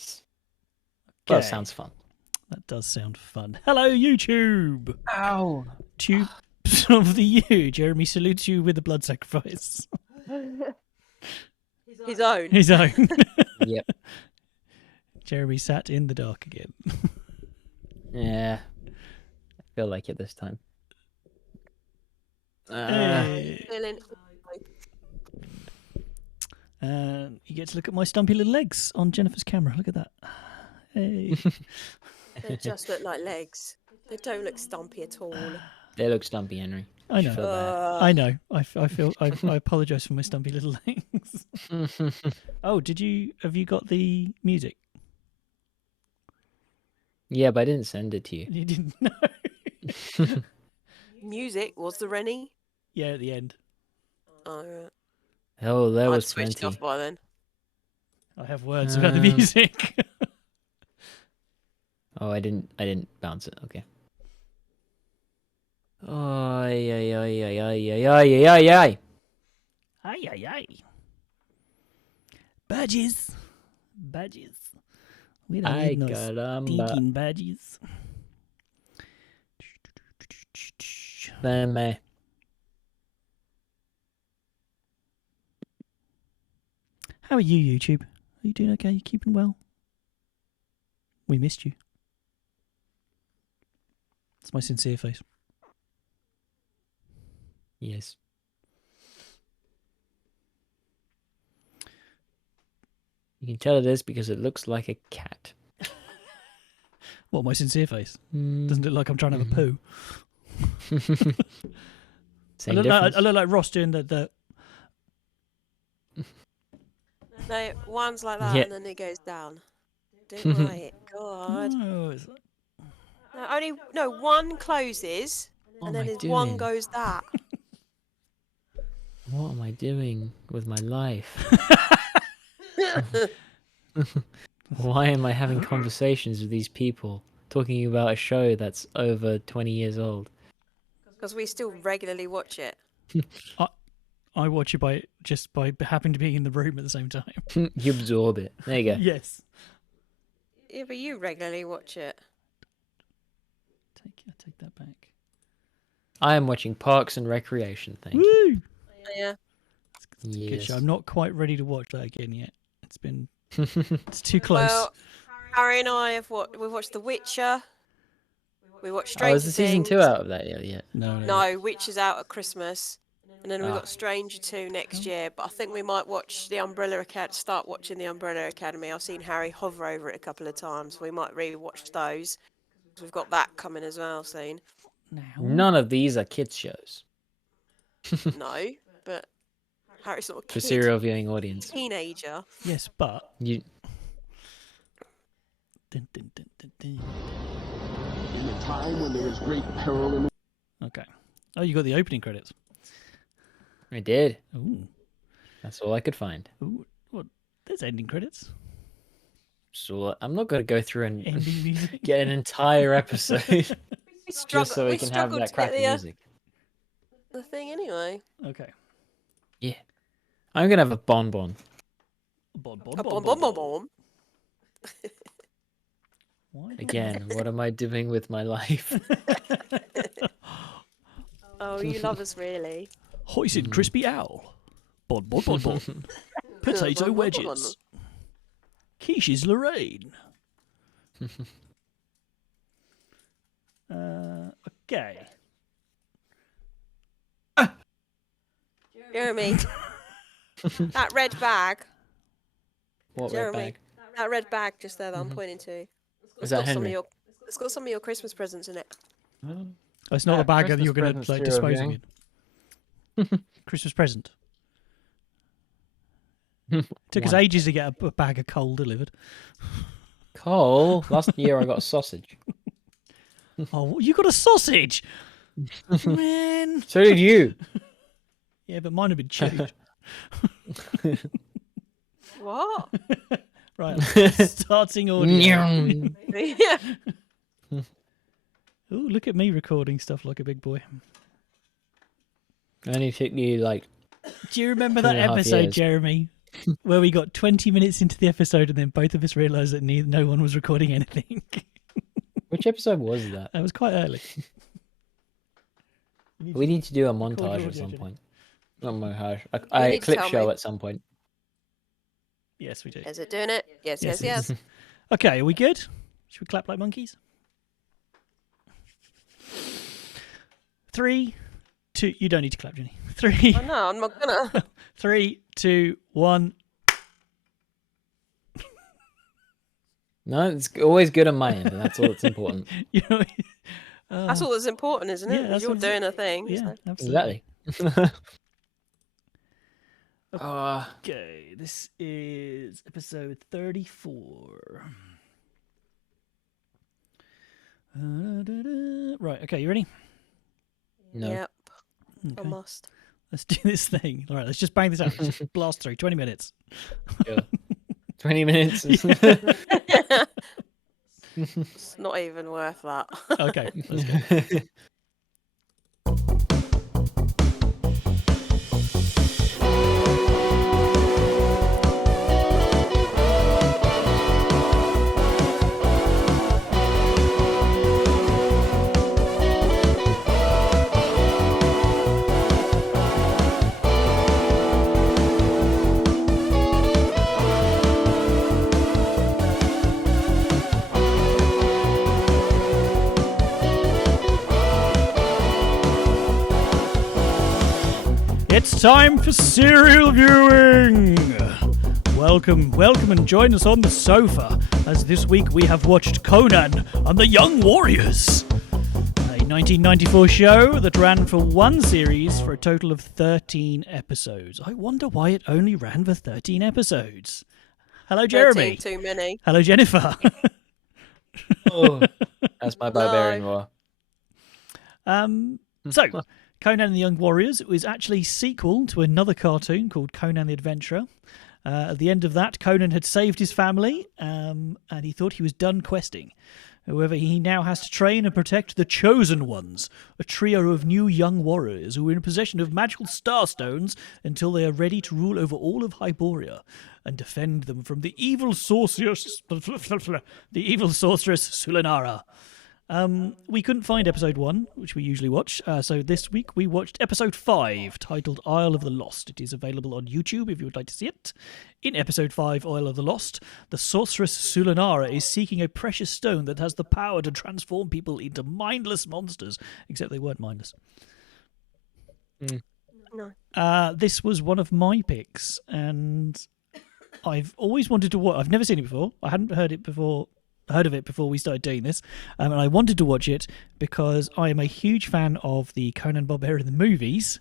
Nice. Well, Okay. sounds fun. That does sound fun. Hello, YouTube. Ow. Tubes of the U. Jeremy salutes you with a blood sacrifice. His own. His own. Yep. Jeremy sat in the dark again. Yeah. I feel like it this time. Hey. Feeling. You get to look at my stumpy little legs on Jennifer's camera. Look at that. Hey. They just look like legs. They don't look stumpy at all. They look stumpy, Henry. I know. Feel bad. I know. I feel. I apologise for my stumpy little legs. Oh, have you got the music? Yeah, but I didn't send it to you. You didn't know. Music was the Rennie. Yeah, at the end. Oh, right. Oh, there I'd was switched plenty. off by then. I have words about the music. Oh, I didn't bounce it. Okay. Oh, ay, ay, ay, ay, ay, ay, ay, ay, ay. Ay, ay, ay. Badges. Badges. We don't Ay, need no caramba. stinking badges. Dame. How are you, YouTube? Are you doing okay? You keeping well? We missed you. It's my sincere face. Yes. You can tell it is because it looks like a cat. What, my sincere face? Doesn't look like I'm trying to have a poo. Same I difference. look like Ross doing the No, one's like that Yeah. and then it goes down. Don't worry. God. No, No, one closes What and am then I his one doing? goes that. What am I doing with my life? Why am I having conversations with these people talking about a show that's over 20 years old? Because we still regularly watch it. I watch it by happening to be in the room at the same time. You absorb it. There you go. Yes. Yeah, but you regularly watch it. Take that back. I am watching Parks and Recreation. Thank you. Woo! Yeah. It's a good Yes. show. I'm not quite ready to watch that again yet. It's too close. Well, Harry and I we've watched The Witcher. We watched Oh, Stranger is the season Things. 2 out of that yet? No, Witcher's out at Christmas. And then we've Ah. got Stranger 2 next year. But I think we might watch start watching The Umbrella Academy. I've seen Harry hover over it a couple of times. We might re-watch those. We've got that coming as well soon. None of these are kids shows No, but Harry's not a for kid. serial viewing audience. Teenager. Yes, but You Dun, dun, dun, dun, dun. In a time when there is great peril in Okay. Oh, you got the opening credits. I did. Ooh. That's all I could find. Ooh. What? There's ending credits. So I'm not going to go through and Ending music. get an entire episode just so we can have struggled that to get crappy music. the thing anyway. Okay. Yeah. I'm going to have a bonbon. Bon, A bomb, bomb, bomb, bomb. Why do Again, what am I doing with my life? Oh, you love us really. Hoisin crispy owl. Bon bon bon bon. Potato Bon, bon, bon, wedges. Quiches Lorraine. Okay. Jeremy, that red bag. What red Jeremy, bag? that red bag just there that I'm pointing to. Is that got some of Henry? it's got some of your Christmas presents in it. Oh, it's not the bag that Christmas you're going to presents like to dispose of reviewing. it. Christmas present. Took us One. ages to get a bag of coal delivered. Cole, last year I got a sausage. Oh, you got a sausage, man. So did you. Yeah, but mine have been chewed. What? Right, starting audio. Yeah. Ooh, look at me recording stuff like a big boy. Only took you like Do you remember that 2.5 episode, years. Jeremy? where we got 20 minutes into the episode and then both of us realised that no one was recording anything. Which episode was that? That was quite early. We need to do a record your montage audio, at some Jenny. point. Not montage. You A need to clip tell show me. at some point. Yes, we do. Is it doing it? Yes, Yes, yes, it yes. Okay, are we good? Should we clap like monkeys? 3, 2. You don't need to clap, Jenny. 3, Oh, no, I'm not gonna. 3, 2, 1. No, it's always good on my end, and that's all that's important. You know, That's all that's important, isn't it? yeah, 'Cause that's you're what- doing a thing. Yeah, So. absolutely. Exactly. Okay, this is episode 34. Right, okay, you ready? No. Yep, I Okay. must. Let's do this thing. All right, let's just bang this out. Let's just blast through 20 minutes. Sure. 20 minutes. It's not even worth that. Okay, let's go. It's time for serial viewing! Welcome, and join us on the sofa, as this week we have watched Conan and the Young Warriors, a 1994 show that ran for one series for a total of 13 episodes. I wonder why it only ran for 13 episodes. Hello, Jeremy. 13 too many. Hello, Jennifer. Oh, that's my barbarian war. So, Conan and the Young Warriors was actually a sequel to another cartoon called Conan the Adventurer. At the end of that, Conan had saved his family, and he thought he was done questing. However, he now has to train and protect the Chosen Ones, a trio of new young warriors who are in possession of magical starstones until they are ready to rule over all of Hyboria and defend them from the evil sorceress Sulanara. We couldn't find episode 1, which we usually watch, so this week we watched episode 5, titled Isle of the Lost. It is available on YouTube if you would like to see it. In episode 5, Isle of the Lost, the sorceress Sulanara is seeking a precious stone that has the power to transform people into mindless monsters, except they weren't mindless. No. This was one of my picks, and I've always wanted to watch. I've never seen it before. I hadn't heard of it before we started doing this, and I wanted to watch it because I am a huge fan of the Conan the Barbarian the movies,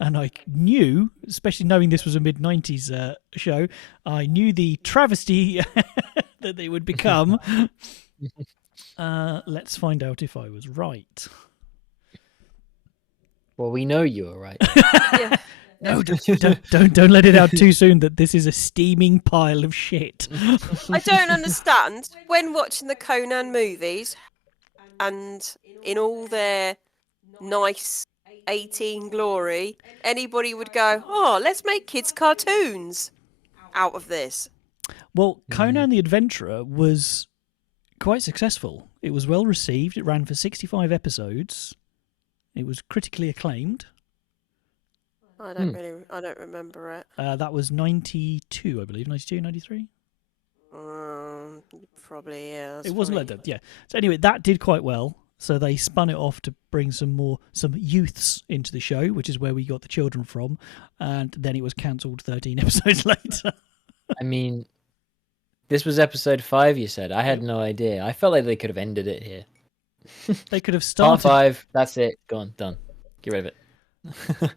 and I knew, especially knowing this was a mid-90s show, I knew the travesty that they would become. Let's find out if I was right. Well, we know you were right. Yeah. No, don't let it out too soon that this is a steaming pile of shit. I don't understand when watching the Conan movies and in all their nice 18 glory, anybody would go, oh, let's make kids' cartoons out of this. Well, Conan the Adventurer was quite successful. It was well received. It ran for 65 episodes. It was critically acclaimed. I don't remember it. That was 92, I believe. 92, 93? Probably, yeah. That's It wasn't probably- like that, yeah. So anyway, that did quite well. So they spun it off to bring some youths into the show, which is where we got the children from. And then it was cancelled 13 episodes later. I mean, this was episode 5, you said. I had no idea. I felt like they could have ended it here. They could have Part started... 5, that's it. Gone, done. Get rid of it.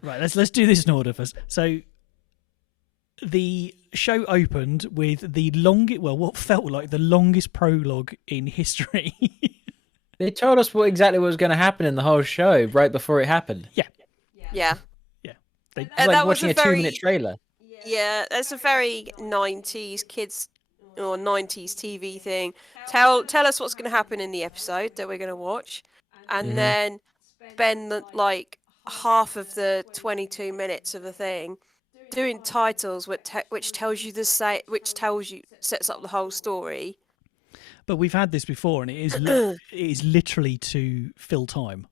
Right, let's do this in order first. So the show opened with the what felt like the longest prologue in history. They told us exactly what was going to happen in the whole show right before it happened. Yeah. They, It's And like that was watching a a very- 2-minute trailer. Yeah, that's a very 90s kids or 90s TV thing. Tell us what's going to happen in the episode that we're going to watch, and then spend like half of the 22 minutes of the thing doing titles which tells you sets up the whole story. But we've had this before, and it is literally to fill time.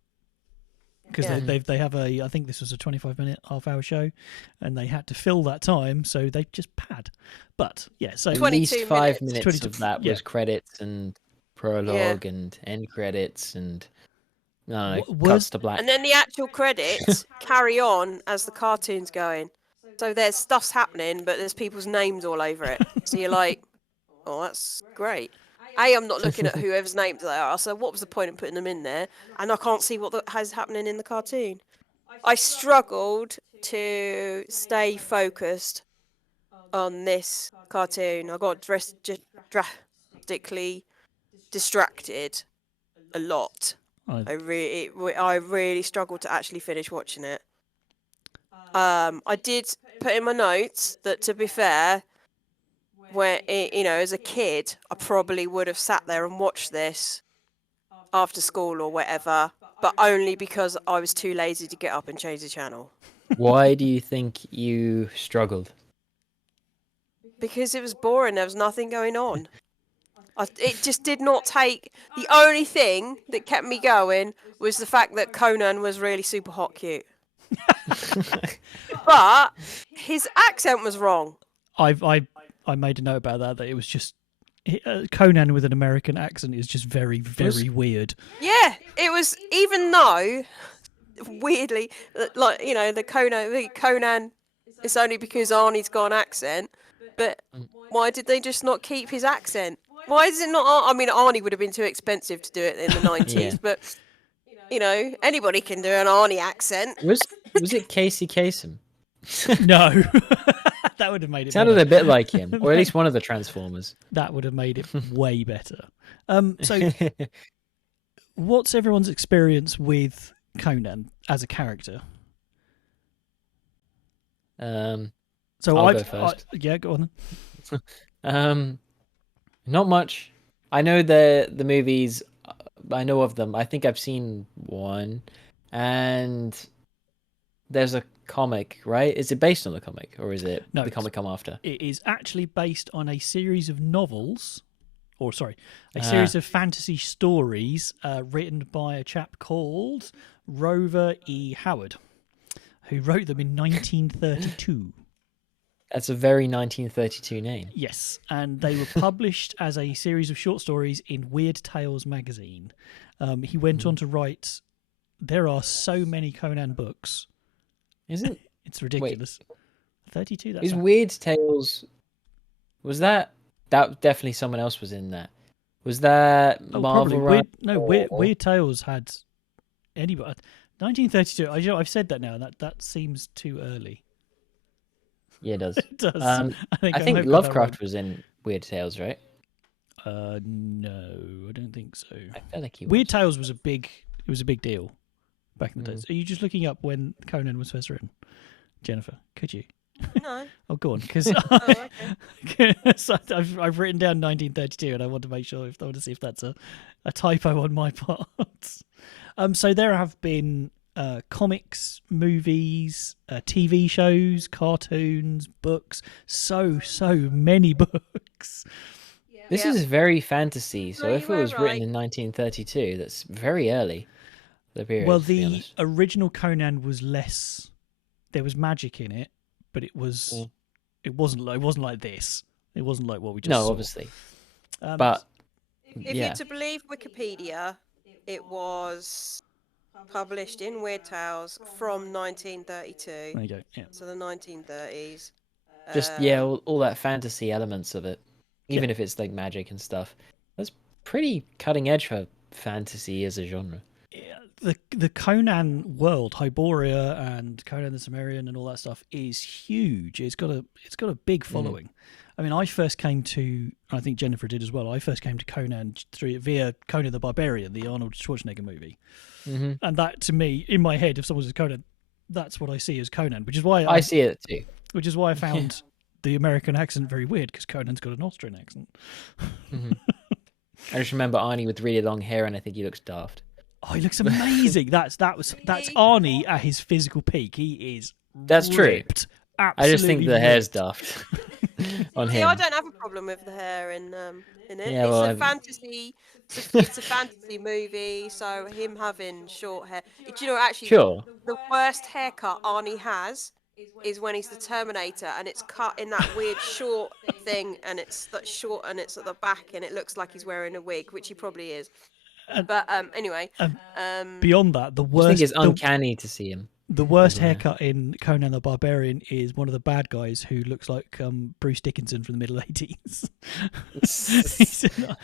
Because they have I think this was a 25-minute, half-hour show, and they had to fill that time, so they just pad. But yeah, so At 22 least 5 minutes. minutes of that was credits and prologue and end credits and cuts to black. And then the actual credits carry on as the cartoon's going. So there's stuff's happening, but there's people's names all over it. So you're like, oh, that's great. I'm not looking at whoever's names they are, so what was the point in putting them in there? And I can't see what is happening in the cartoon. I struggled to stay focused on this cartoon. I got drastically distracted a lot. I really struggled to actually finish watching it. I did put in my notes that, to be fair, as a kid, I probably would have sat there and watched this after school or whatever, but only because I was too lazy to get up and change the channel. Why do you think you struggled? Because it was boring. There was nothing going on. It just did not take. The only thing that kept me going was the fact that Conan was really super hot cute. But his accent was wrong. I made a note about that it was just Conan with an American accent is just very, very weird. Yeah, it was, even though weirdly, like, the Conan, it's only because Arnie's got an accent, but why did they just not keep his accent? Why is it not? I mean, Arnie would have been too expensive to do it in the 90s, Yeah. but anybody can do an Arnie accent. Was it Casey Kasem? No, that would have made it Sounded better. a bit like him, or at least one of the Transformers. That would have made it way better. So, what's everyone's experience with Conan as a character? So I'll go first. Yeah, go on. Not much. I know the movies. I know of them. I think I've seen one, and there's a comic, right? Is it based on the comic, or is it No, the comic come after? It is actually based on a series of novels, a series of fantasy stories written by a chap called Rover E. Howard, who wrote them in 1932. That's a very 1932 name. Yes, and they were published as a series of short stories in Weird Tales magazine. He went on to write. There are so many Conan books. Isn't It's ridiculous. 32. That's is Weird Tales? Was that definitely someone else was in that? Was that Marvel? Probably. Weird Tales had anybody. 1932. I've said that now. That seems too early. Yeah, it does. It does. I think Lovecraft was in Weird Tales, right? No, I don't think so. I feel like he was. Weird Tales was a big deal back in the days. Are you just looking up when Conan was first written, Jennifer? Could you? No. Oh, go on, because I've written down 1932, and I want to make sure I want to see if that's a typo on my part. So there have been comics, movies, TV shows, cartoons, books. So many books. This is very fantasy, so No, if it you were was written right. in 1932, that's very early. The period. Well, to be the honest. original Conan was less. There was magic in it, but it was. Mm. It wasn't like this. It wasn't like what we just No, saw. obviously, Um, but If yeah, you're to believe Wikipedia, it was published in Weird Tales from 1932 there you go. Yeah. to the 1930s. just all that fantasy elements of it, even if it's like magic and stuff. That's pretty cutting edge for fantasy as a genre. The Conan world, Hyboria and Conan the Cimmerian and all that stuff is huge. It's got a big following. I mean, I first came to, I think Jennifer did as well. I first came to Conan via Conan the Barbarian, the Arnold Schwarzenegger movie, and that to me, in my head, if someone says Conan, that's what I see as Conan, which is why I see it too. Which is why I found the American accent very weird, because Conan's got an Austrian accent. I just remember Arnie with really long hair, and I think he looks daft. Oh, he looks amazing. That's Arnie at his physical peak. He is That's true. ripped I just think absolutely the hair's ripped. daft on See, I him. don't have a problem with the hair in it. Yeah, It's well, a fantasy. It's a fantasy movie, so him having short hair. Do you know actually sure. the worst haircut Arnie has is when he's the Terminator and it's cut in that weird short thing and it's that short and it's at the back and it looks like he's wearing a wig, which he probably is. And, But anyway, and beyond that, I just think it's uncanny to see him. the worst With hair. haircut in Conan the Barbarian is one of the bad guys who looks like Bruce Dickinson from the middle 80s.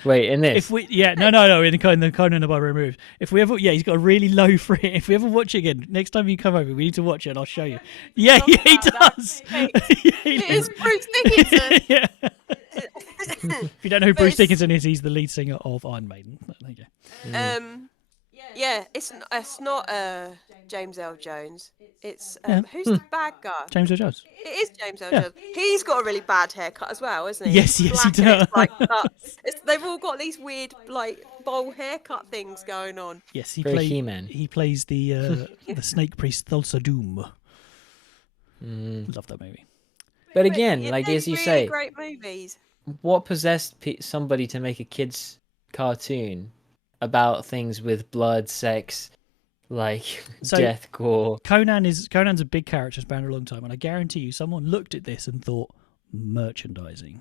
Wait, in this? If we, no, in the Conan the Barbarian movie. If we ever, he's got a really low frame. If we ever watch it again, next time you come over, we need to watch it and I'll show you. Yeah, he does. it is Bruce Dickinson. Yeah. If you don't know who Bruce Dickinson is, he's the lead singer of Iron Maiden. There you go. Yeah, it's not James L. Jones. It's Yeah. who's the bad guy? James Earl Jones. It is James L. Yeah. Jones. He's got a really bad haircut as well, isn't he? Yes, It's yes, he black and it's does. like cut. They've all got these weird like bowl haircut things going on. Yes, Very He-Man. he plays the snake priest Thulsa Doom. Love that movie. But again, yeah, like they're as you really say, great movies. what possessed somebody to make a kids cartoon about things with blood, sex, like So- death, gore? Conan's a big character, has been around a long time, and I guarantee you, someone looked at this and thought merchandising,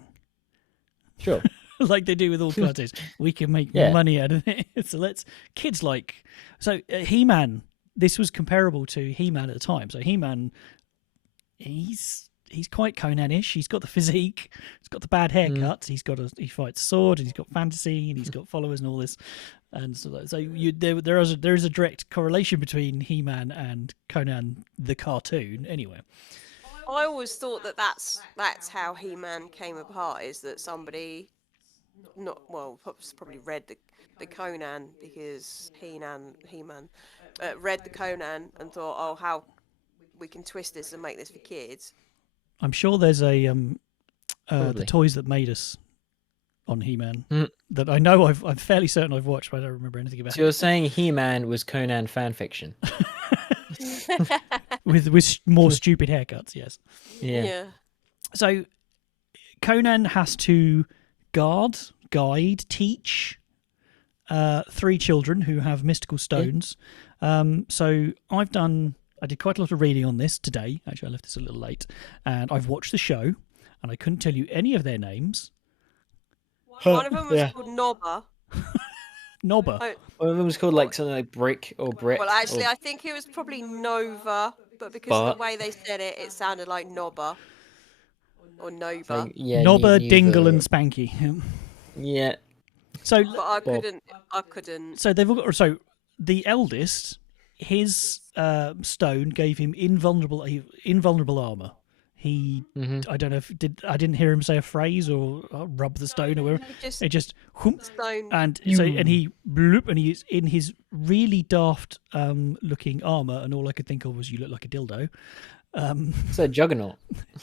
Sure. like they do with all cartoons. We can make Yeah. money out of it. So kids like He-Man. This was comparable to He-Man at the time. So He-Man, he's quite Conan-ish. He's got the physique. He's got the bad haircut. He fights sword, and he's got fantasy, and he's got followers and all this. And so there is a direct correlation between He-Man and Conan the cartoon. Anyway, I always thought that's how He-Man came apart. Is that somebody probably read the Conan because He-Man read the Conan and thought, oh, how we can twist this and make this for kids. I'm sure there's a the Probably. Toys That Made Us on He-Man Mm. that I know I'm fairly certain I've watched, but I don't remember anything about So you're saying He-Man was Conan fan fiction? with more stupid haircuts. Yes. Yeah. So Conan has to guide, teach 3 children who have mystical stones. So I did quite a lot of reading on this today. Actually, I left this a little late, and I've watched the show, and I couldn't tell you any of their names. One of them was called Nobber. Nobber. Oh, One of them was called like something like Brick or Brick. well, actually, or... I think it was probably Nova, but because of the way they said it, it sounded like Nobber or Nova. like, yeah, Nobber, New- Dingle, Nuva. and Spanky. Yeah. So But I couldn't. So they've all got. So the eldest, his stone gave him invulnerable armor. He, I don't know if I didn't hear him say a phrase or rub the stone or whatever. It just whoomp, Stone. and so and he bloop, and he's in his really daft looking armor, and all I could think of was, "You look like a dildo." It's a Juggernaut.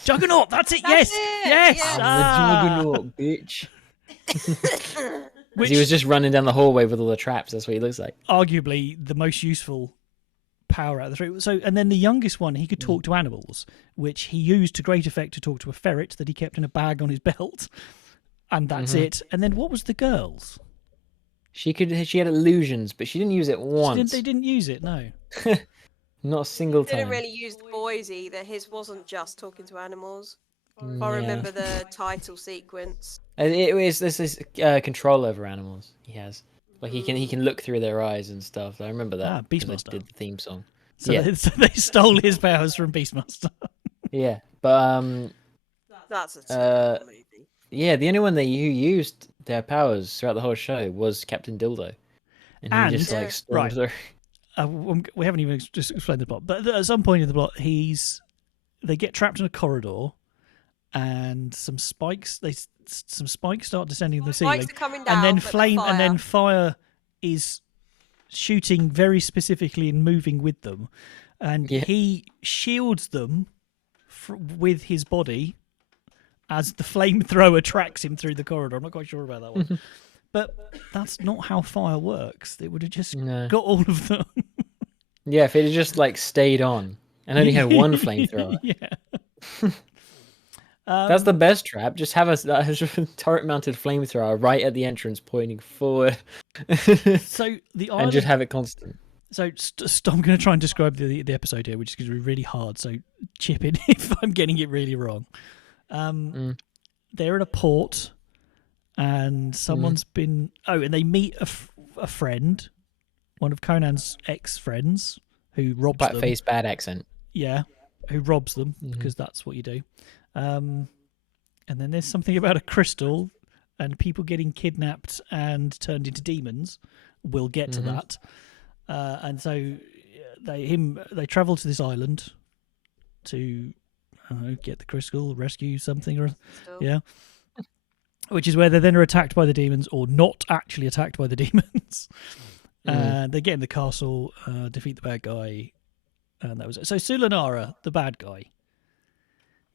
Juggernaut, that's it. That's Yes, it, yes. yes. I'm the Juggernaut, bitch. 'Cause Which he was just running down the hallway with all the traps. That's what he looks like. arguably the most useful power out of the 3. So, and then the youngest one, he could talk to animals, which he used to great effect to talk to a ferret that he kept in a bag on his belt, and that's it. And then what was the girls? She had illusions, but she didn't use it once. They didn't use it. No. Not a single time. Didn't really use the boys either. His wasn't just talking to animals. If I Yeah. remember the title sequence. This is control over animals. He has like he can look through their eyes and stuff. I remember that. 'cause I Beastmaster. did the theme song. So, Yeah. they stole his powers from Beastmaster. Yeah, but That's a terrible movie. yeah, the only one that you used their powers throughout the whole show was Captain Dildo, and he just And- like stormed right. through. We haven't even just explained the plot, but at some point in the plot, they get trapped in a corridor, and some spikes start descending the ceiling, Spikes are coming down, and then but the fire is shooting very specifically and moving with them, and Yeah. he shields them with his body as the flamethrower tracks him through the corridor. I'm not quite sure about that one. But that's not how fire works. They would have just No. got all of them. Yeah, if it had just like stayed on and only had one flamethrower, Yeah. That's the best trap. Just have a turret-mounted flamethrower right at the entrance, pointing forward, So the and island. just have it constant. So I'm going to try and describe the episode here, which is going to be really hard. So chip in if I'm getting it really wrong. They're in a port, and someone's been. Oh, and they meet a friend, one of Conan's ex-friends, who robs them. Face, bad accent. Yeah, who robs them because that's what you do. And then there's something about a crystal and people getting kidnapped and turned into demons. We'll get to that. And so they travel to this island to get the crystal, rescue something, or which is where they then are attacked by the demons, or not actually attacked by the demons. And they get in the castle, defeat the bad guy, and that was it. So Sulanara, the bad guy,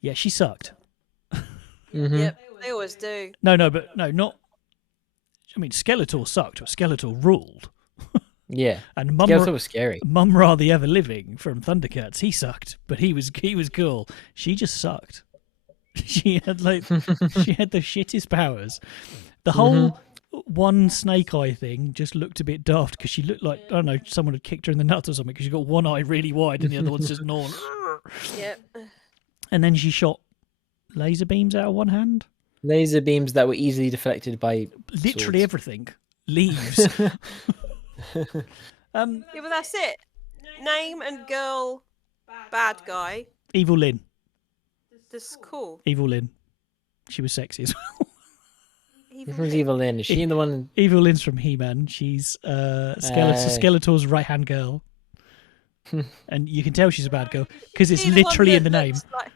yeah, she sucked. Yep, they always do. No, not. I mean, Skeletor sucked, but Skeletor ruled. Yeah, And Skeletor was scary. Mumra the Ever Living from Thundercats, he sucked, but he was cool. She just sucked. She had the shittest powers. The whole one snake eye thing just looked a bit daft because she looked like, I don't know, someone had kicked her in the nuts or something because she got one eye really wide and the other one's just gnawing. Yep. And then she shot laser beams out of one hand. Laser beams that were easily deflected by Literally swords. everything. Leaves. Yeah, but that's it. Name and girl, bad guy. Evil Lynn. That's cool. Evil Lynn. She was sexy as well. Which one's Evil Lynn? Is she the one? Evil Lynn's from He-Man. She's Skeletor's right-hand girl. And you can tell she's a bad girl because it's She the one literally in that the name. looks like-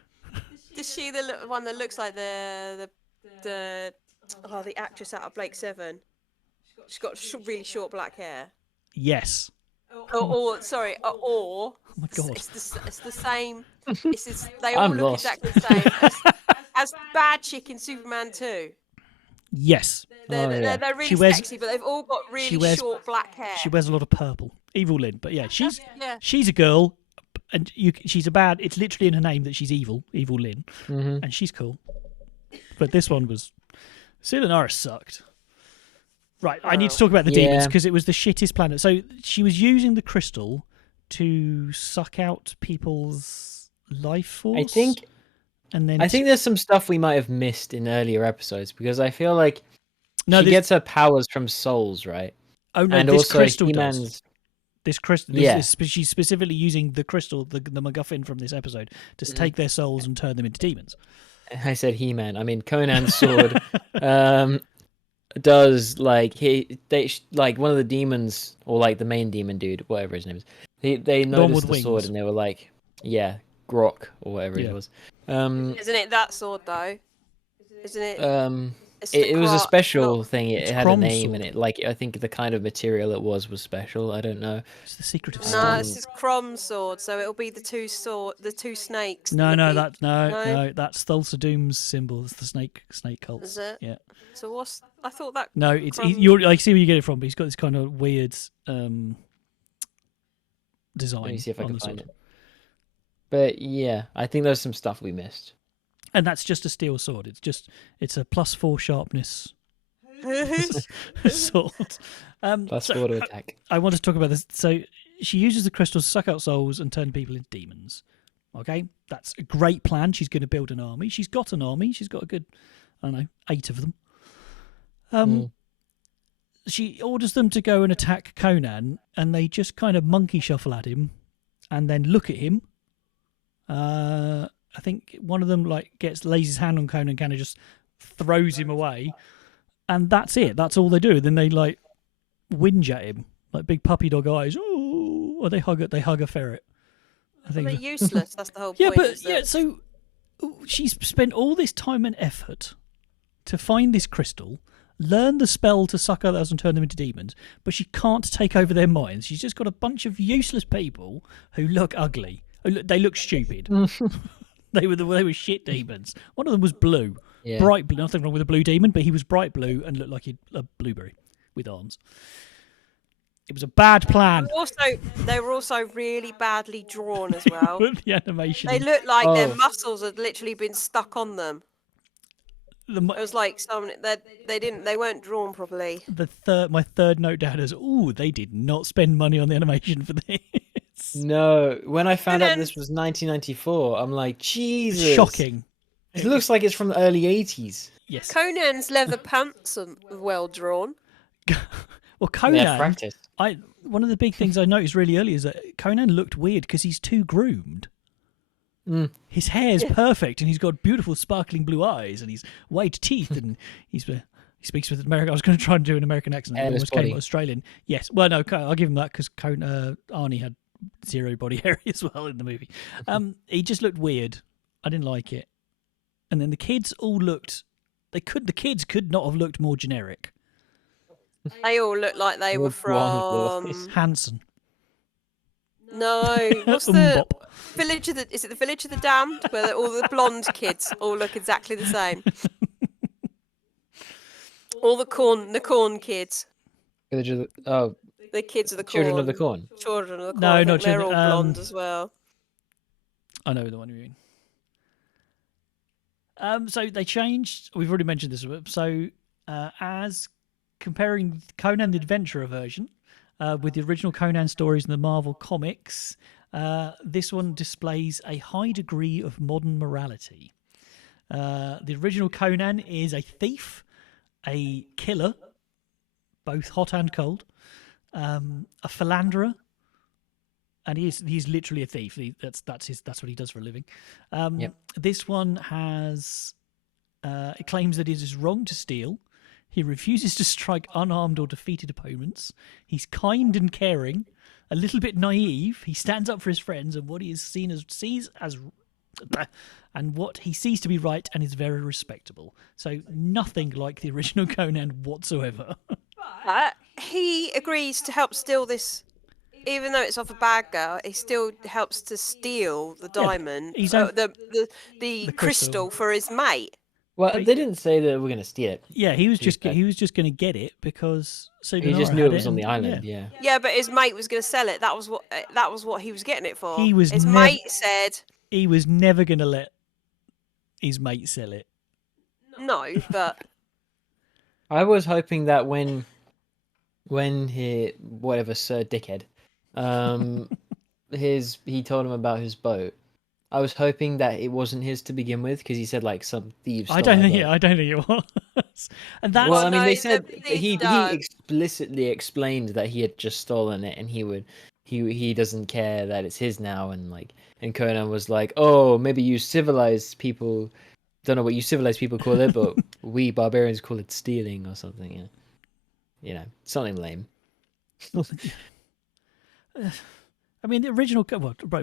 Is she the one that looks like the actress out of Blake Seven? She's got really short black hair. Yes. Or Oh my God. it's the same. They all I'm look lost. exactly the same as bad chick in Superman 2. Yes. They're really She wears- sexy, but they've all got really short black hair. She wears a lot of purple. Evil Lynn. But yeah, Yeah. she's a girl, and she's a bad. It's literally in her name that she's evil. Evil Lynn, and she's cool. But this one was Sulanara sucked. Right, I need to talk about the demons because it was the shittest planet. So she was using the crystal to suck out people's life force. I think there's some stuff we might have missed in earlier episodes because I feel like she gets her powers from souls, right? Oh no, and this also crystal He-Man's. does. This crystal, she's specifically using the crystal, the MacGuffin from this episode, to take their souls and turn them into demons. I said He-Man. I mean Conan's sword. Does like one of the demons or like the main demon dude, whatever his name is. They noticed the sword and they were like, yeah, Grok or whatever it was. Isn't it that sword though? Isn't it? It was a special no, thing. It had a name and it I think the kind of material it was special. I don't know. It's the secret of No, stone. it's his Crom sword, so it'll be the two snakes. No, No? that's Thulsa Doom's symbol. It's the snake cult. Is it? Yeah. So I thought that. No, it's Crom- I see where you get it from, but he's got this kind of weird design. Let me see if I on can the find sword. it. But yeah, I think there's some stuff we missed. And that's just a steel sword. It's a +4 sharpness sword. Plus So, 4 to attack. I want to talk about this. So she uses the crystals to suck out souls and turn people into demons. Okay, that's a great plan. She's going to build an army. She's got an army. She's got a good, 8 of them. She orders them to go and attack Conan, and they just kind of monkey shuffle at him, and then look at him. I think one of them lays his hand on Conan and kind of just throws him away, and that's it. That's all they do. Then they whinge at him like big puppy dog eyes. Oh, or they hug a ferret. I think They're useless. That's the whole yeah, point. but yeah. So she's spent all this time and effort to find this crystal, learn the spell to suck others and turn them into demons, but she can't take over their minds. She's just got a bunch of useless people who look ugly. They look stupid. They were shit demons. One of them was blue, bright blue. Nothing wrong with a blue demon, but he was bright blue and looked like a blueberry with arms. It was a bad plan. They were also really badly drawn as well. Put the animation. They in. looked like their Oh. muscles had literally been stuck on them. The, It was like they weren't drawn properly. my third note down is, they did not spend money on the animation for this. No, when I found out then- this was 1994, I'm like, Jesus. Shocking. It looks like it's from the early 80s. Yes. Conan's leather pants are well drawn. Well, They Conan. have practice. One of the big things I noticed really early is that Conan looked weird because he's too groomed. His hair's perfect, and he's got beautiful, sparkling blue eyes, and he's white teeth, and he speaks with an American. I was going to try and do an American accent. It almost came out Australian. Yes. Well, no, I'll give him that because Arnie had zero body hair as well in the movie. He just looked weird. I didn't like it. And then the kids all looked. The kids could not have looked more generic. They all looked like they were from Hanson. No, what's the village of the? Is it the Village of the Damned, where all the blonde kids all look exactly the same? All the corn kids. Oh, The kids of the corn. Children of the Corn. Children of the corn. No, I not think they're all children, blonde as well. I know the one you mean. So they changed. We've already mentioned this. So as comparing Conan the Adventurer version with the original Conan stories in the Marvel comics, this one displays a high degree of modern morality. The original Conan is a thief, a killer, both hot and cold, a philanderer, and he's literally a thief. That's what he does for a living. This one has it claims that it is wrong to steal. He refuses to strike unarmed or defeated opponents. He's kind and caring, a little bit naive. He stands up for his friends and what he is and what he sees to be right, and is very respectable. So nothing like the original Conan whatsoever. He agrees to help steal this, even though it's off a bad guy. He still helps to steal the diamond, the crystal for his mate. Well, they didn't say that we're going to steal it. Yeah, he was just going to get it because He just knew it was on the island. Yeah. Yeah, but his mate was going to sell it. That was what he was getting it for. His never- mate said he was never going to let his mate sell it. no, but I was hoping that when he whatever Sir Dickhead, he told him about his boat. I was hoping that it wasn't his to begin with because he said like some thieves. I don't think it was. And that's Well, I mean, no, they said the he thief explicitly explained that he had just stolen it and he doesn't care that it's his now, and Conan was like, oh, maybe you civilized people don't know what you civilized people call it, but we barbarians call it stealing or something. Something lame. I mean, the original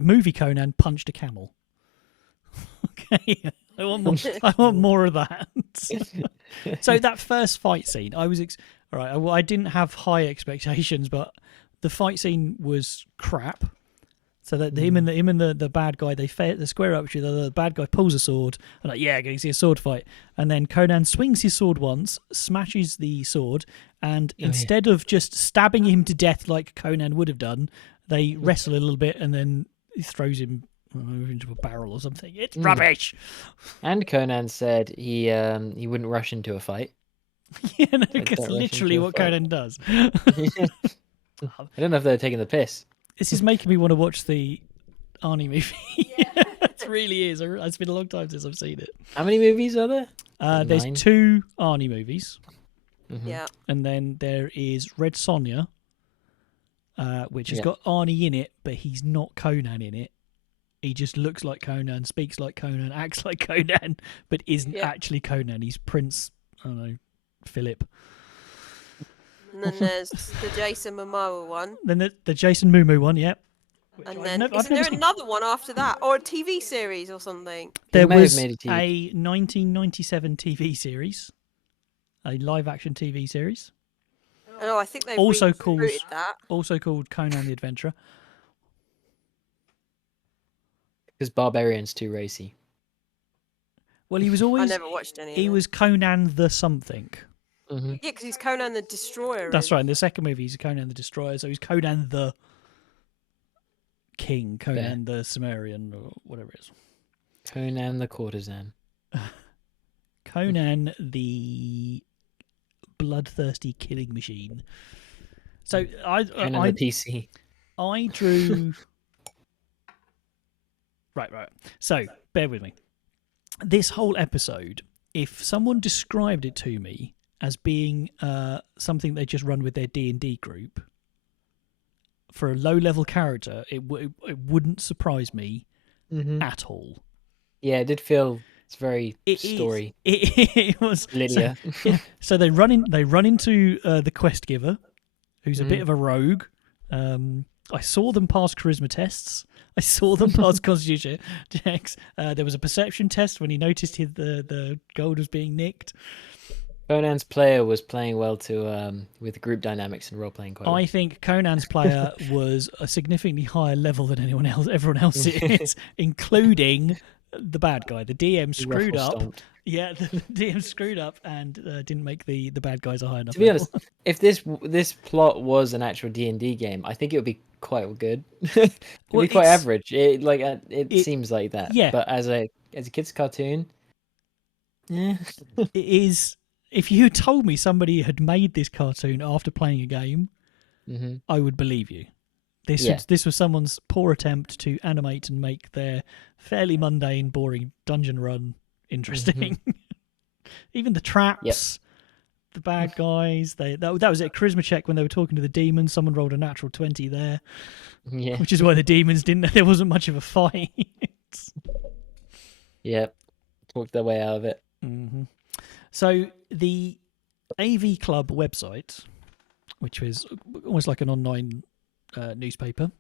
movie Conan punched a camel. Okay, I want more of that. So that first fight scene, I didn't have high expectations, but the fight scene was crap. So that him and the bad guy, they square up to each other. The bad guy pulls a sword, and going to see a sword fight. And then Conan swings his sword once, smashes the sword, and instead of just stabbing him to death like Conan would have done, they wrestle a little bit, and then he throws him into a barrel or something. It's rubbish. And Conan said he wouldn't rush into a fight. Yeah, no, that's literally what Conan does. I don't know if they're taking the piss. This is making me want to watch the Arnie movie. It really is. It's been a long time since I've seen it. How many movies are there? There's 2 Arnie movies. Mm-hmm. yeah. And then there is Red Sonja, which has got Arnie in it, but he's not Conan in it. He just looks like Conan, speaks like Conan, acts like Conan, but isn't actually Conan. He's Prince, I don't know, Philip. And then there's the Jason Momoa one. Then the Jason Momoa one, yep. And then isn't there another one after that, or a TV series or something? There may have was made a 1997 TV series, a live-action TV series. Oh, I think they Also rebooted that. called Conan the Adventurer. Because Barbarian's too racy. Well, he was I always never watched any. he of was Conan the something. Hmm. Yeah, because he's Conan the Destroyer. That's right. In the second movie, he's Conan the Destroyer, so he's Conan the King, Conan the Cimmerian, or whatever it is. Conan the courtesan. Conan the bloodthirsty killing machine. So Conan the PC. I drew. Right. So bear with me. This whole episode, if someone described it to me as being something they just run with their D&D group for a low-level character, it wouldn't surprise me at all. Yeah, it did feel it's very story. It was Lydia. So they run into the quest giver, who's a bit of a rogue. I saw them pass charisma tests. I saw them pass constitution checks. There was a perception test when he noticed the gold was being nicked. Conan's player was playing well to with group dynamics and role playing quite well. I think Conan's player was a significantly higher level than everyone else is, including the bad guy. The DM screwed up. Stomped. Yeah, the DM screwed up and didn't make the bad guys a high enough. To be level. honest, if this plot was an actual D&D game, I think it would be quite good. It'd be quite average. It seems like that. Yeah. But as a kid's cartoon, yeah. It is. If you told me somebody had made this cartoon after playing a game, I would believe you. This was someone's poor attempt to animate and make their fairly mundane, boring dungeon run interesting. Even the traps, the bad guys. That was a charisma check when they were talking to the demons. Someone rolled a natural 20 there, which is why the demons didn't. There wasn't much of a fight. Yep, talked their way out of it. So the AV Club website, which was almost like an online newspaper,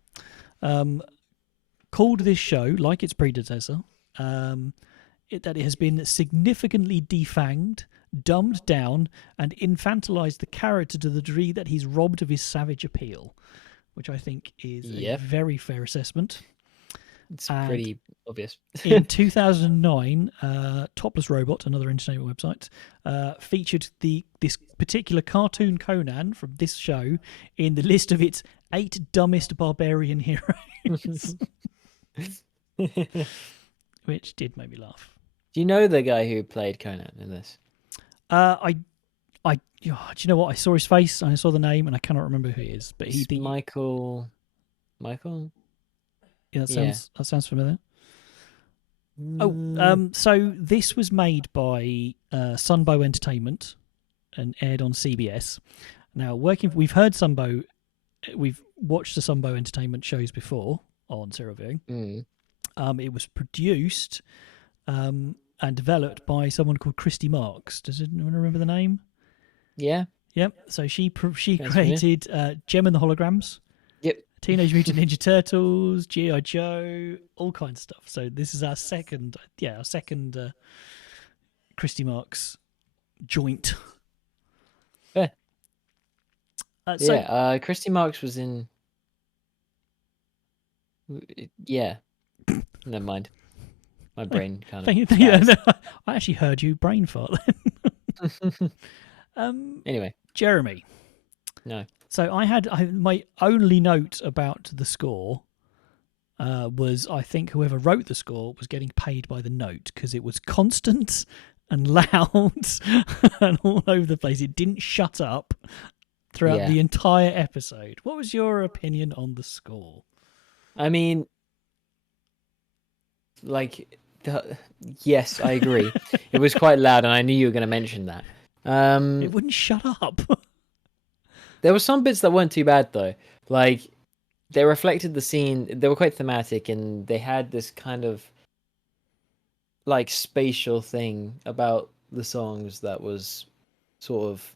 called this show, like its predecessor, that it has been significantly defanged, dumbed down, and infantilized the character to the degree that he's robbed of his savage appeal, which I think is a very fair assessment. It's pretty obvious. In 2009, Topless Robot, another entertainment website, featured this particular cartoon Conan from this show in the list of its 8 dumbest barbarian heroes, which did make me laugh. Do you know the guy who played Conan in this? Do you know what? I saw his face and I saw the name and I cannot remember who he is. But he's Michael. Michael. Yeah, that sounds familiar. So this was made by Sunbow Entertainment and aired on CBS. Now, we've heard Sunbow, we've watched the Sunbow Entertainment shows before on Serial Viewing. It was produced and developed by someone called Christy Marks. Does anyone remember the name? Yeah. Yep. So she created Gem and the Holograms. Yep. Teenage Mutant Ninja Turtles, G.I. Joe, all kinds of stuff. So this is our second Christy Marks joint. Fair. Christy Marks was in. Yeah. Never mind. My brain kind of. I actually heard you brain fart then. Anyway. Jeremy. No. So my only note about the score was I think whoever wrote the score was getting paid by the note because it was constant and loud and all over the place. It didn't shut up throughout the entire episode. What was your opinion on the score? I mean, yes, I agree. It was quite loud, and I knew you were going to mention that. It wouldn't shut up. There were some bits that weren't too bad, though. Like, they reflected the scene. They were quite thematic, and they had this kind of, like, spatial thing about the songs that was sort of...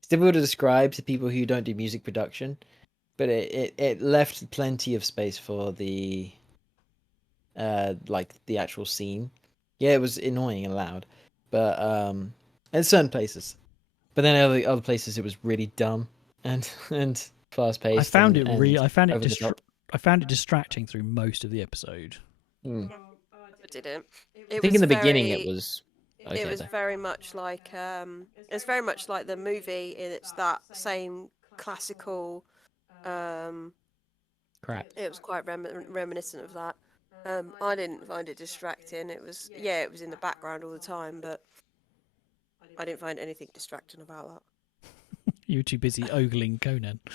It's difficult to describe to people who don't do music production, but it left plenty of space for the... like, the actual scene. Yeah, it was annoying and loud, but in certain places. But then other places, it was really dumb and fast paced. I found it distracting through most of the episode. I didn't. I think in the beginning it was It was very much like it's very much like the movie. It's that same classical. Crap. It was quite reminiscent of that. I didn't find it distracting. It was it was in the background all the time, but I didn't find anything distracting about that. You were too busy ogling Conan. I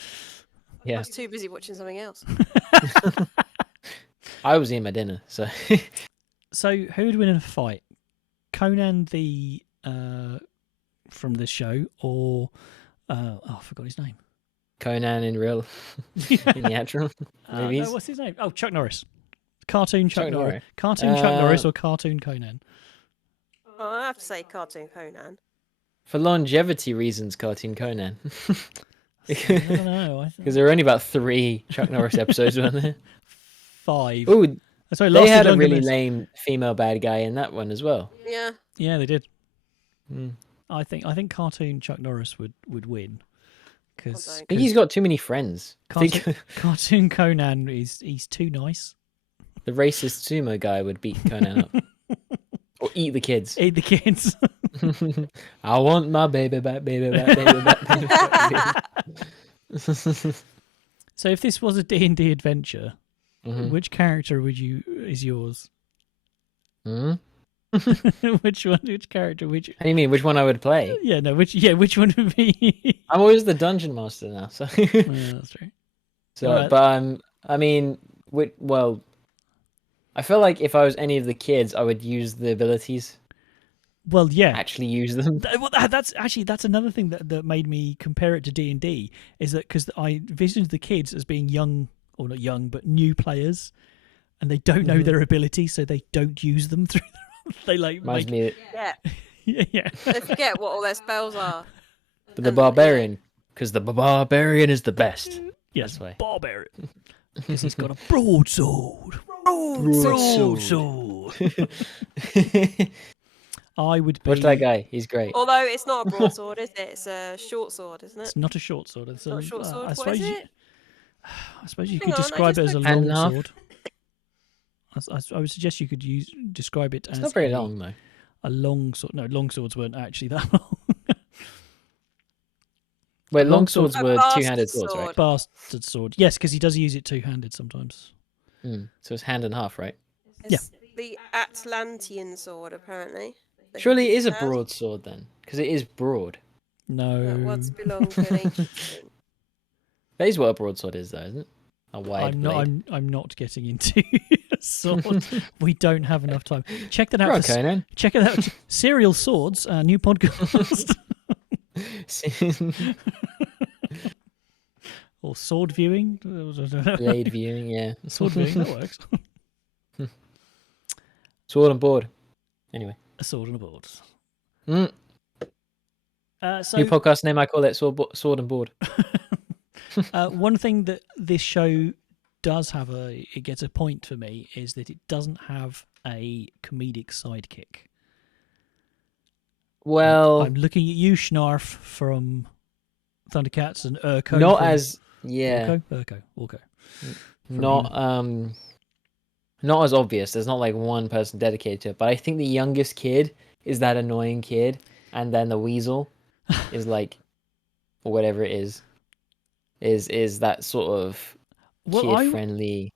Yeah. was too busy watching something else. I was eating my dinner, so So who would win in a fight? Conan the from this show, or I forgot his name. Conan in real in the actual movies. No, what's his name? Oh, Chuck Norris. Cartoon Chuck, Chuck Norris. Norris. Cartoon Chuck Norris or cartoon Conan? Oh, I have to say, cartoon Conan. For longevity reasons, cartoon Conan. I don't know. Because there were only about 3 Chuck Norris episodes, weren't there? 5. Oh, Sorry, they lasted had a longer really than- lame female bad guy in that one as well. Yeah. Yeah, they did. Mm. I think cartoon Chuck Norris would win because I I think he's got too many friends. I think cartoon Conan he's too nice. the racist sumo guy would beat Conan up. Or eat the kids. Eat the kids. I want my baby back, baby back, baby back, baby back. Baby. So if this was a D&D adventure, Mhm. which character is yours? Mhm. Which one? Which character? Which? What do you mean? Which one I would play? Yeah, no. Which one would be? I'm always the dungeon master now, so. Yeah, that's true. So, Alright. but I mean, well, I feel like if I was any of the kids, I would use the abilities. Well, yeah. Actually, use them. That's another thing that made me compare it to D&D is that because I envisioned the kids as being young, or not young, but new players, and they don't know their abilities, so they don't use them through. They like Reminds make, me Yeah. yeah. They forget what all their spells are. of the barbarian, because the barbarian is the best. Yes, That's why. barbarian. Because he's got a broadsword. Broadsword. I would be. Watch that guy. He's great. Although it's not a broadsword, is it? It's a short sword, isn't it? It's not a short sword. It's Not a short sword. I What suppose is you, it? I suppose you Hang could on, I describe it just as a looked- Hand long and a half. sword. I would suggest you could describe it as It's not very long though. a long sword. No, long swords weren't actually that long. Wait, long long sword- swords A were bastard two-handed swords, right? sword. Bastard sword. Yes, because he does use it two-handed sometimes. So it's hand and half, right? It's the Atlantean sword, apparently. that Surely he it is a has. broadsword then, because it is broad. No. That once belonged to an ancient king. That is what a broadsword is, though, isn't it? A wide I'm not. blade. I'm not getting into sword. We don't have enough time. Check that out. Right, for- Conan. Check it out. Serial Swords, our new podcast. Or sword viewing. Blade viewing, yeah. Sword viewing, that works. Sword and board. Anyway. A sword and a board. Mm. So New podcast name, I call it Sword and Board. one thing that this show does have it gets a point for me is that it doesn't have a comedic sidekick. Well, I'm looking at you, Schnarf from Thundercats, and Urko. not from as yeah, Orko. not as obvious. There's not like one person dedicated to it, but I think the youngest kid is that annoying kid, and then the weasel is like, or whatever it is that sort of kid friendly.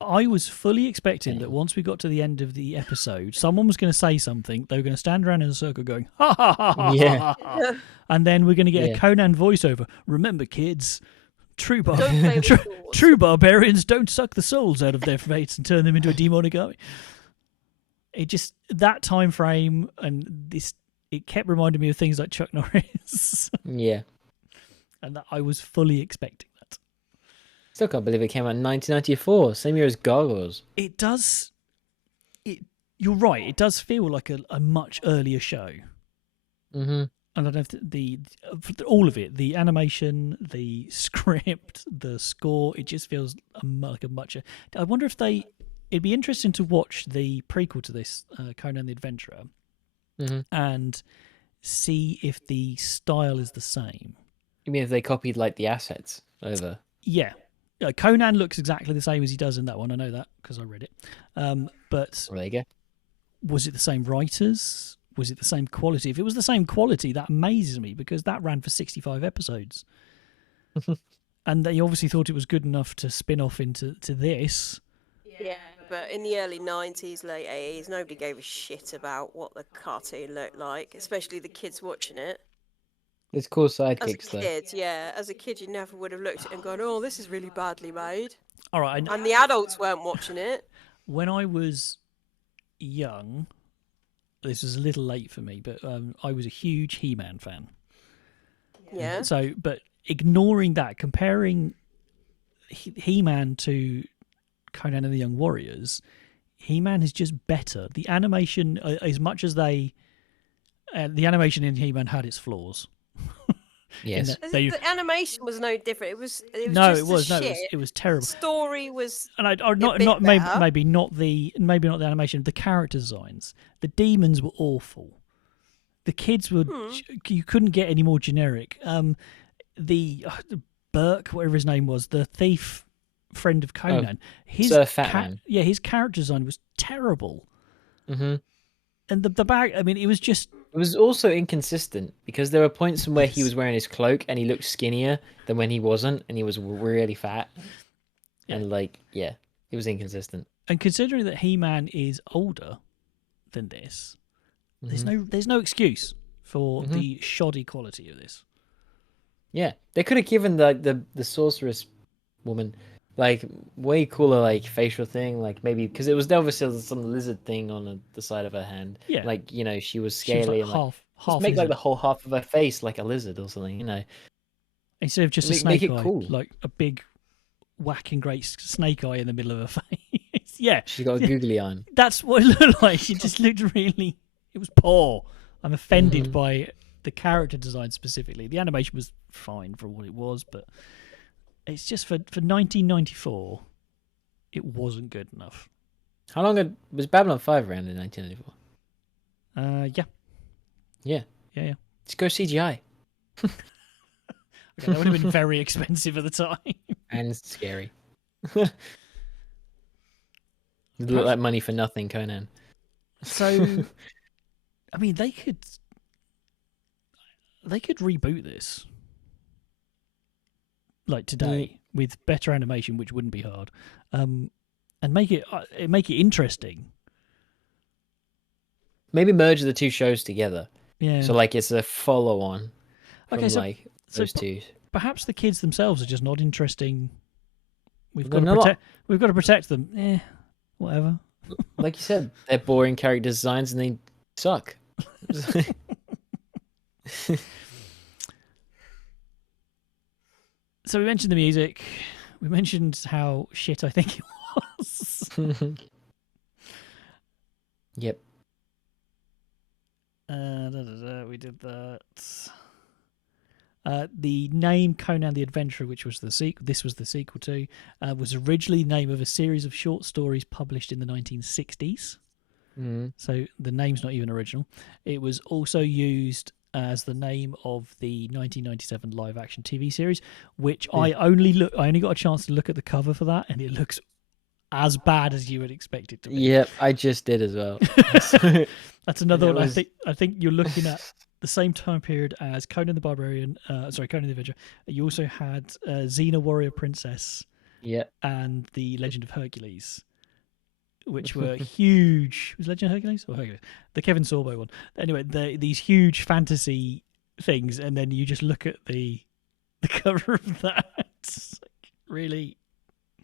I was fully expecting that once we got to the end of the episode, someone was going to say something. They were going to stand around in a circle going, ha ha ha ha, Yeah. ha, ha, ha. And then we're going to get Yeah. a Conan voiceover. Remember, kids, true Don't play with swords. true barbarians don't suck the souls out of their fates and turn them into a demonic army. It just, that time frame and this, it kept reminding me of things like Chuck Norris. Yeah. And that I was fully expecting that. Still can't believe it came out in 1994, same year as Gargoyles. It does. You're right. It does feel like a much earlier show. Mm-hmm. And I don't know if all of it, the animation, the script, the score, it just feels like a much. I wonder if it'd be interesting to watch the prequel to this, Conan the Adventurer, Mm-hmm. and see if the style is the same. You mean if they copied like the assets over? Yeah. Conan looks exactly the same as he does in that one. I know that because I read it. But Well, there you go. was it the same writers? was it the same quality? If it was the same quality, that amazes me because that ran for 65 episodes. And they obviously thought it was good enough to spin off into this. Yeah, but in the early 90s, late 80s, nobody gave a shit about what the cartoon looked like, especially the kids watching it. It's cool As a sidekicks though. kid, yeah, as a kid, you never would have looked at it and gone, "Oh, this is really badly made." All right. And the adults weren't watching it. When I was young, this was a little late for me, but I was a huge He-Man fan. Yeah. So, but ignoring that, comparing He-Man to Conan and the Young Warriors, He-Man is just better. The animation, as much as the animation in He-Man had its flaws. Yes. The animation was no different. It was no, just it was the no, shit. it was terrible. Story was And bit maybe not the animation, the character designs. The demons were awful. The kids were you couldn't get any more generic. The Burke, whatever his name was, the thief friend of Conan, his his character design was terrible. Mm-hmm. And the bag, I mean, it was just. It was also inconsistent because there were points where he was wearing his cloak and he looked skinnier than when he wasn't, and he was really fat. Yeah. And it was inconsistent. And considering that He-Man is older than this, there's no excuse for the shoddy quality of this. Yeah, they could have given the sorceress woman way cooler facial thing, maybe because it was obviously some lizard thing on the side of her hand. Yeah, she was she was scaly like and half make lizard. the whole half of her face like a lizard or something. Instead of just a make snake it eye, cool. like a big whacking great snake eye in the middle of her face. Yeah, she's got a googly eye. That's what it looked like. She just looked really. It was poor. I'm offended by the character design specifically. The animation was fine for what it was, but it's just for 1994, it wasn't good enough. How long was Babylon 5 around in 1994? Yeah. Just go CGI. Okay, that would have been very expensive at the time. And scary. It looked like money for nothing, Conan. So, I mean, they could reboot this today with better animation, which wouldn't be hard, and make it interesting. Maybe merge the two shows together. Yeah. So it's a follow-on. Okay, from, those two. Perhaps the kids themselves are just not interesting. We've They're got not. to protect them. Whatever. Like you said, they're boring character designs and they suck. So we mentioned the music. We mentioned how shit I think it was. Yep. We did that. The name Conan the Adventurer, which was this was the sequel to, was originally the name of a series of short stories published in the 1960s. So the name's not even original. It was also used as the name of the 1997 live-action TV series, which I only got a chance to look at the cover for that, and it looks as bad as you would expect it to be. Yep, I just did as well. That's another one. I think you're looking at the same time period as Conan the Barbarian. Conan the Adventurer. You also had Xena Warrior Princess. Yeah. And the Legend of Hercules, which were huge. Was Legend of Hercules or Hercules? The Kevin Sorbo one. Anyway, these huge fantasy things, and then you just look at the cover of that. Really.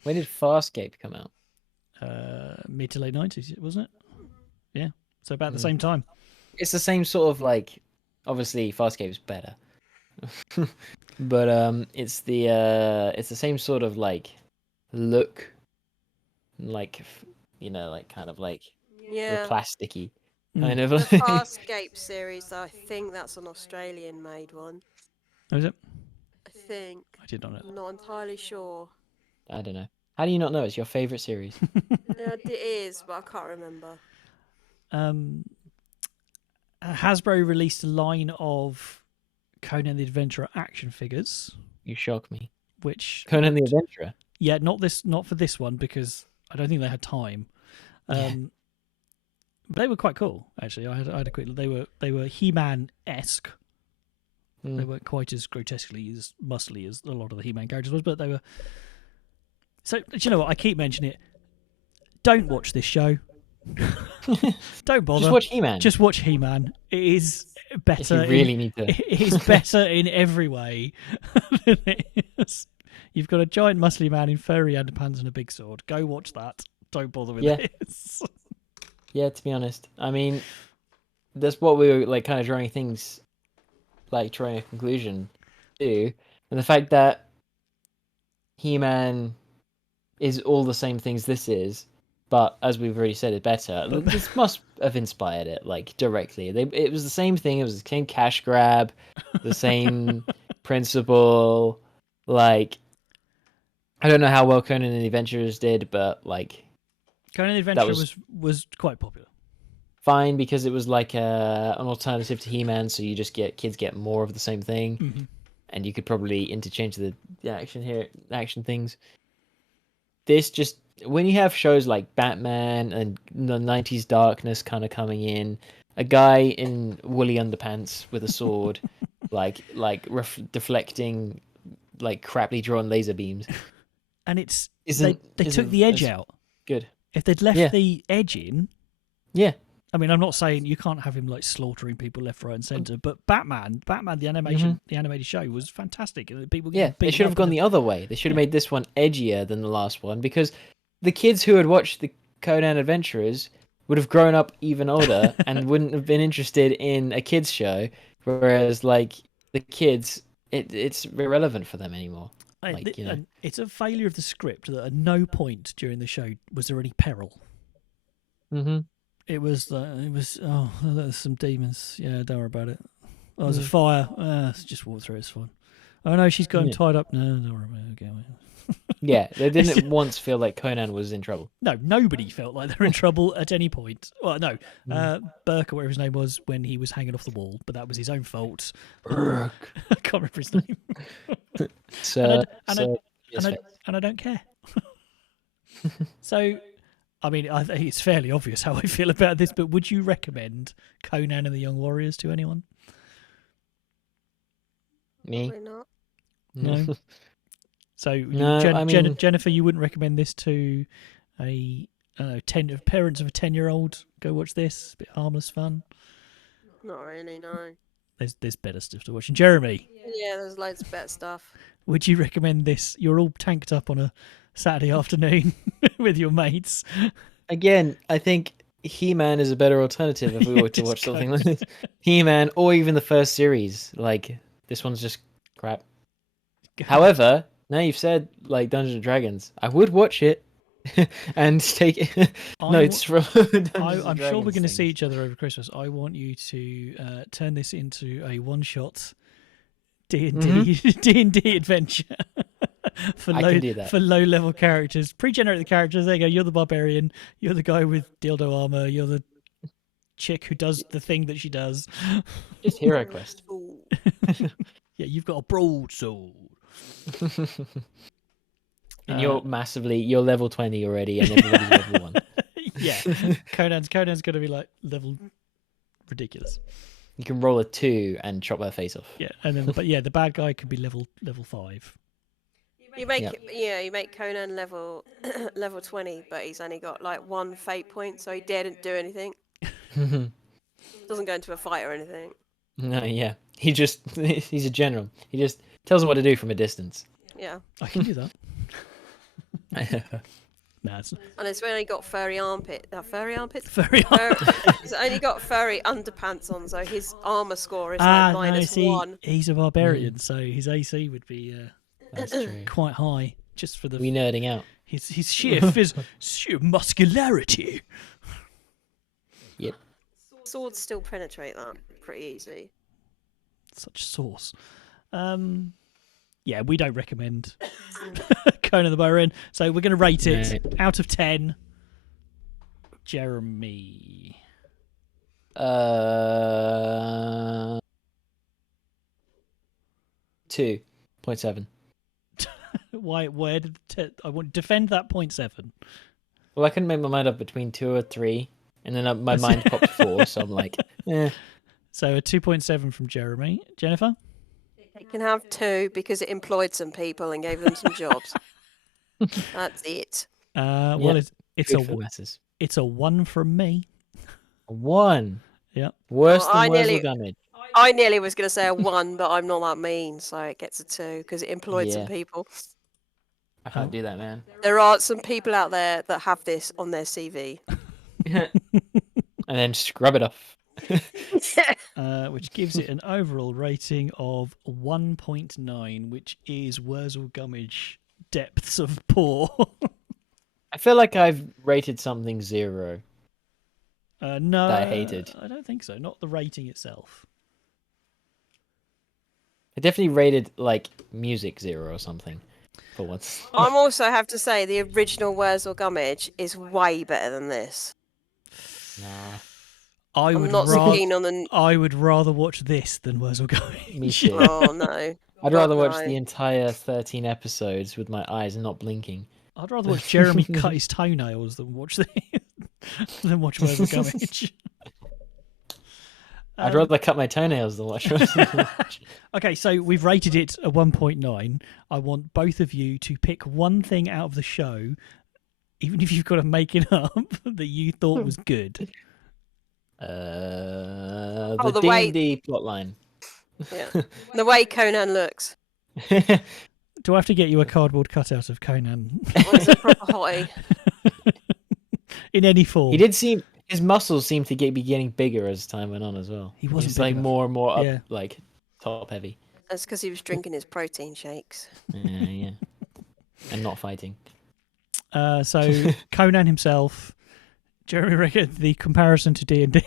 When did Farscape come out? Mid to late 90s, wasn't it? Yeah. So about the same time. It's the same sort of obviously Farscape is better. But it's the same sort of look, kind of yeah, plasticky kind of. The Farscape series. I think that's an Australian-made one. Oh, is it? I think. I did not know. I'm not entirely sure. I don't know. How do you not know? It's your favorite series. It is, but I can't remember. Hasbro released a line of Conan the Adventurer action figures. You shock me. Which Conan the Adventurer? Yeah, not for this one because I don't think they had time. They were quite cool, actually. I had a quick. They were He-Man-esque. They weren't quite as grotesquely as muscly as a lot of the He-Man characters was, but they were. So, do you know what? I keep mentioning it. Don't watch this show. Don't bother. Just watch He-Man. Just watch He-Man. It is better. If you really need to. It is better in every way than it is. You've got a giant muscly man in furry underpants and a big sword. Go watch that. Don't bother with this. Yeah, to be honest. I mean, that's what we were like kind of drawing a conclusion to. And the fact that He-Man is all the same things this is, but as we've already said, it better. This must have inspired it, like, directly. It was the same thing. It was the same cash grab, the same principle. Like, I don't know how well Conan and the Adventurers did, but, like... Conan the Adventurer was quite popular. Fine, because it was like an alternative to He-Man, so you just kids get more of the same thing. Mm-hmm. And you could probably interchange the action things. This just... When you have shows like Batman and the 90s darkness kind of coming in, a guy in woolly underpants with a sword, deflecting like crappily drawn laser beams, and they took the edge out. Good. If they'd left the edge in, I mean, I'm not saying you can't have him like slaughtering people left, right, and centre, but Batman, the animation, the animated show was fantastic. People, they should have gone the other way. They should have made this one edgier than the last one, because the kids who had watched the Conan Adventurers would have grown up even older and wouldn't have been interested in a kids show, whereas like the kids, it's irrelevant for them anymore. It's a failure of the script that at no point during the show was there any peril. Mm-hmm. It was there's some demons. Yeah, don't worry about it. Oh, there's a fire. Just walk through. It's fine. Oh no, she's got him tied up. No, don't worry about it. Okay. Yeah, they didn't once feel like Conan was in trouble. No, nobody felt like they were in trouble at any point. Well, no, Burke or whatever his name was when he was hanging off the wall, but that was his own fault. I can't remember his name. And I don't care. So, I mean, I think it's fairly obvious how I feel about this, but would you recommend Conan and the Young Warriors to anyone? Me? Probably not. No. So, No, Jennifer, you wouldn't recommend this to parents of a 10-year-old? Go watch this. A bit harmless fun. Not really, no. There's better stuff to watch. And Jeremy? Yeah, there's loads of better stuff. Would you recommend this? You're all tanked up on a Saturday afternoon with your mates. Again, I think He-Man is a better alternative if we were to watch something like this. He-Man, or even the first series. Like, this one's just crap. However, now you've said, like, Dungeons and Dragons, I would watch it and take notes from I'm sure we're going to see each other over Christmas. I want you to turn this into a one-shot D&D adventure for low-level characters. Pre-generate the characters. There you go. You're the barbarian. You're the guy with dildo armor. You're the chick who does the thing that she does. Just Hero Quest. Yeah, you've got a broadsword. And you're level 20 already, and everybody's level 1. Yeah, Conan's going to be like level ridiculous. You can roll a 2 and chop her face off. Yeah, and then the bad guy could be level 5. You make Conan level 20, but he's only got like 1 fate point, so he daren't do anything. Doesn't go into a fight or anything. No, yeah. He's a general. He just tells them what to do from a distance. Yeah. I can do that. And it's only got furry armpits. Furry armpits. He's only got furry underpants on, so his armor score is like -1. He's a barbarian, so his AC would be That's true. quite high. Just for We nerding out. His sheer muscularity. Yep. Swords still penetrate that pretty easy. Such sauce. Yeah, we don't recommend Conan the Barbarian, so we're going to rate it out of 10. Jeremy. 2.7. Why? Where did I want to defend that 0.7? Well, I couldn't make my mind up between 2 or 3, And then my mind popped 4, so I'm like, eh. So a 2.7 from Jeremy. Jennifer? It can have 2 because it employed some people and gave them some jobs. That's it. Well, it's Good for masses. it's a 1 from me. 1. Yeah. Worse Well, than Wurzel Gummidge. I nearly was going to say a 1, but I'm not that mean, so it gets a 2 because it employed some Yeah. people. I can't do that, man. There are some people out there that have this on their CV. And then scrub it off. Which gives it an overall rating of 1.9, which is Wurzel Gummidge depths of poor. I feel like I've rated something 0. No, that I hated. I don't think so. Not the rating itself. I definitely rated like music 0 or something for once. I'm also have to say the original Wurzel Gummidge is way better than this. Nah, I'm not so keen on the. I would rather watch this than Wurzel Gummidge. me too. Oh no! I'd rather watch no. the entire 13 episodes with my eyes not blinking. I'd rather watch Jeremy cut his toenails than watch Wurzel Gummidge. I'd rather cut my toenails than watch Wurzel Gummidge. Okay, so we've rated it a 1.9. I want both of you to pick one thing out of the show, even if you've got to make it up, that you thought was good. The the way- D&D plotline. Yeah. The way Conan looks. Do I have to get you a cardboard cutout of Conan? He's a proper hottie. In any form. He did seem, his muscles seemed to be getting bigger as time went on as well. He wasn't He's big like enough. more and more up, Yeah. like top heavy. That's because he was drinking his protein shakes. Yeah. And not fighting. So Conan himself, Jeremy Rickard, the comparison to D&D.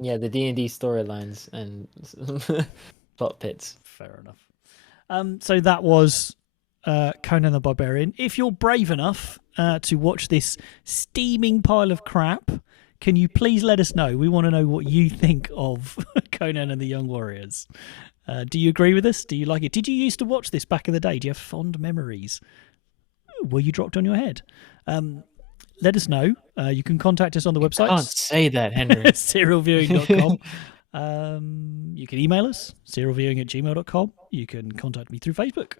Yeah, the D&D storylines and plot pits. Fair enough. So that was Conan the Barbarian. If you're brave enough to watch this steaming pile of crap, can you please let us know? We want to know what you think of Conan and the Young Warriors. Do you agree with us? Do you like it? Did you used to watch this back in the day? Do you have fond memories? Were you dropped on your head? Let us know. You can contact us on the website. Can't say that, Henry. serialviewing.com. You can email us, serialviewing@gmail.com. You can contact me through Facebook,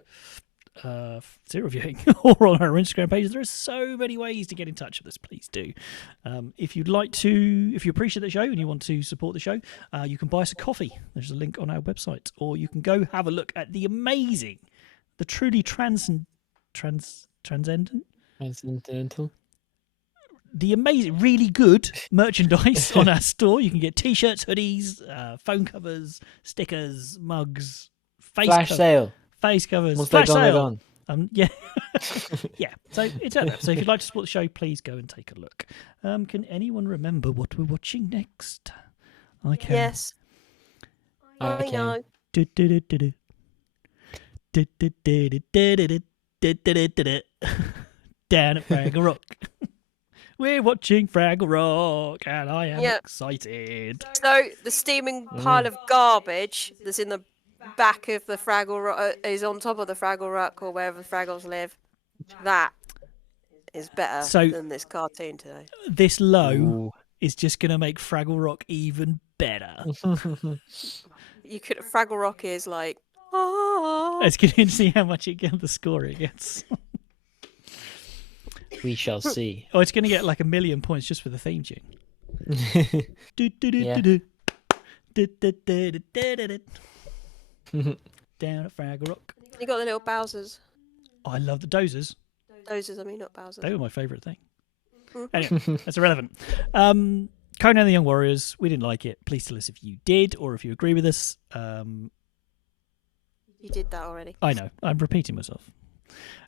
Serial Viewing, or on our Instagram page. There are so many ways to get in touch with us. Please do. If you appreciate the show and you want to support the show, you can buy us a coffee. There's a link on our website. Or you can go have a look at the amazing, the truly transcendent, Transcendental. the amazing, really good merchandise on our store. You can get t-shirts, hoodies, phone covers, stickers, mugs, Flash sale. face covers, Once flash they're sale. gone, Yeah, yeah. So it's out there. So if you'd like to support the show, please go and take a look. Can anyone remember what we're watching next? I can. Yes. I Okay. know. Down at Fraggle Rock. We're watching Fraggle Rock, and I am Yeah. excited. So the steaming pile of garbage that's in the back of the Fraggle Rock is on top of the Fraggle Rock or wherever the Fraggles live. That is better So- than this cartoon today. This low Ooh. is just going to make Fraggle Rock even better. You could Fraggle Rock is like, oh, It's going to see how much the score it gets. We shall see. Oh, it's going to get like 1,000,000 points just for the theme tune. Down at Fraggle Rock. you got the little Bowsers. Oh, I love the dozers. Dozers, I mean, not Bowsers. They were my favourite thing. Mhm. Anyway, that's irrelevant. Conan and the Young Warriors, we didn't like it. Please tell us if you did or if you agree with us. You did that already. I know, I'm repeating myself.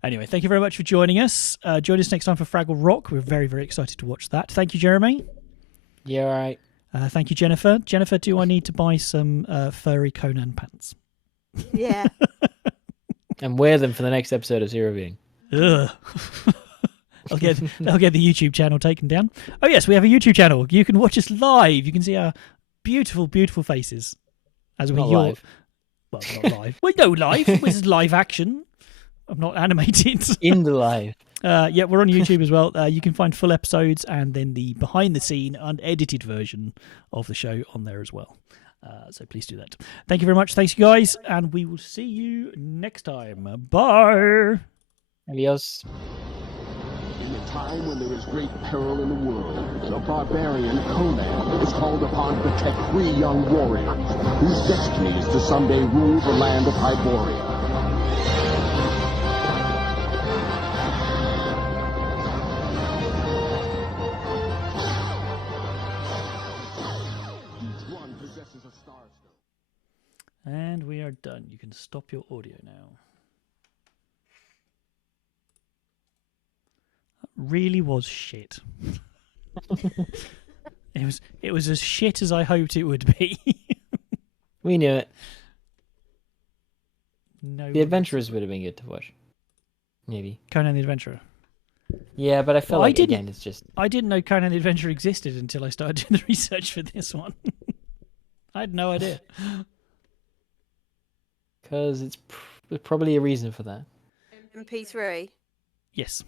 Anyway, thank you very much for joining us. Join us next time for Fraggle Rock. We're very, very excited to watch that. Thank you, Jeremy. Yeah, all right. Thank you, Jennifer. Jennifer, do I need to buy some furry Conan pants? Yeah. And wear them for the next episode of Zero Viewing. Ugh. I'll get the YouTube channel taken down. Oh yes, we have a YouTube channel. You can watch us live. You can see our beautiful, beautiful faces as we Not yawn. live. Well, not live. Well, no, live. This is live action. I'm not animated. In the live. Yeah, we're on YouTube as well. You can find full episodes and then the behind-the-scene, unedited version of the show on there as well. So please do that. Thank you very much. Thanks, you guys, and we will see you next time. Bye. Adios. In a time when there is great peril in the world, the barbarian Conan is called upon to protect 3 young warriors whose destiny is to someday rule the land of Hyboria. Each one possesses a star stone. And we are done. You can stop your audio now. That really was shit. It was as shit as I hoped it would be. We knew it. No. The Adventurers would have been good to watch. Maybe. Conan the Adventurer. Yeah, but I feel Well, like, again, it's just... I didn't know Conan the Adventurer existed until I started doing the research for this one. I had no idea. Because there's probably a reason for that. MP3. Yes.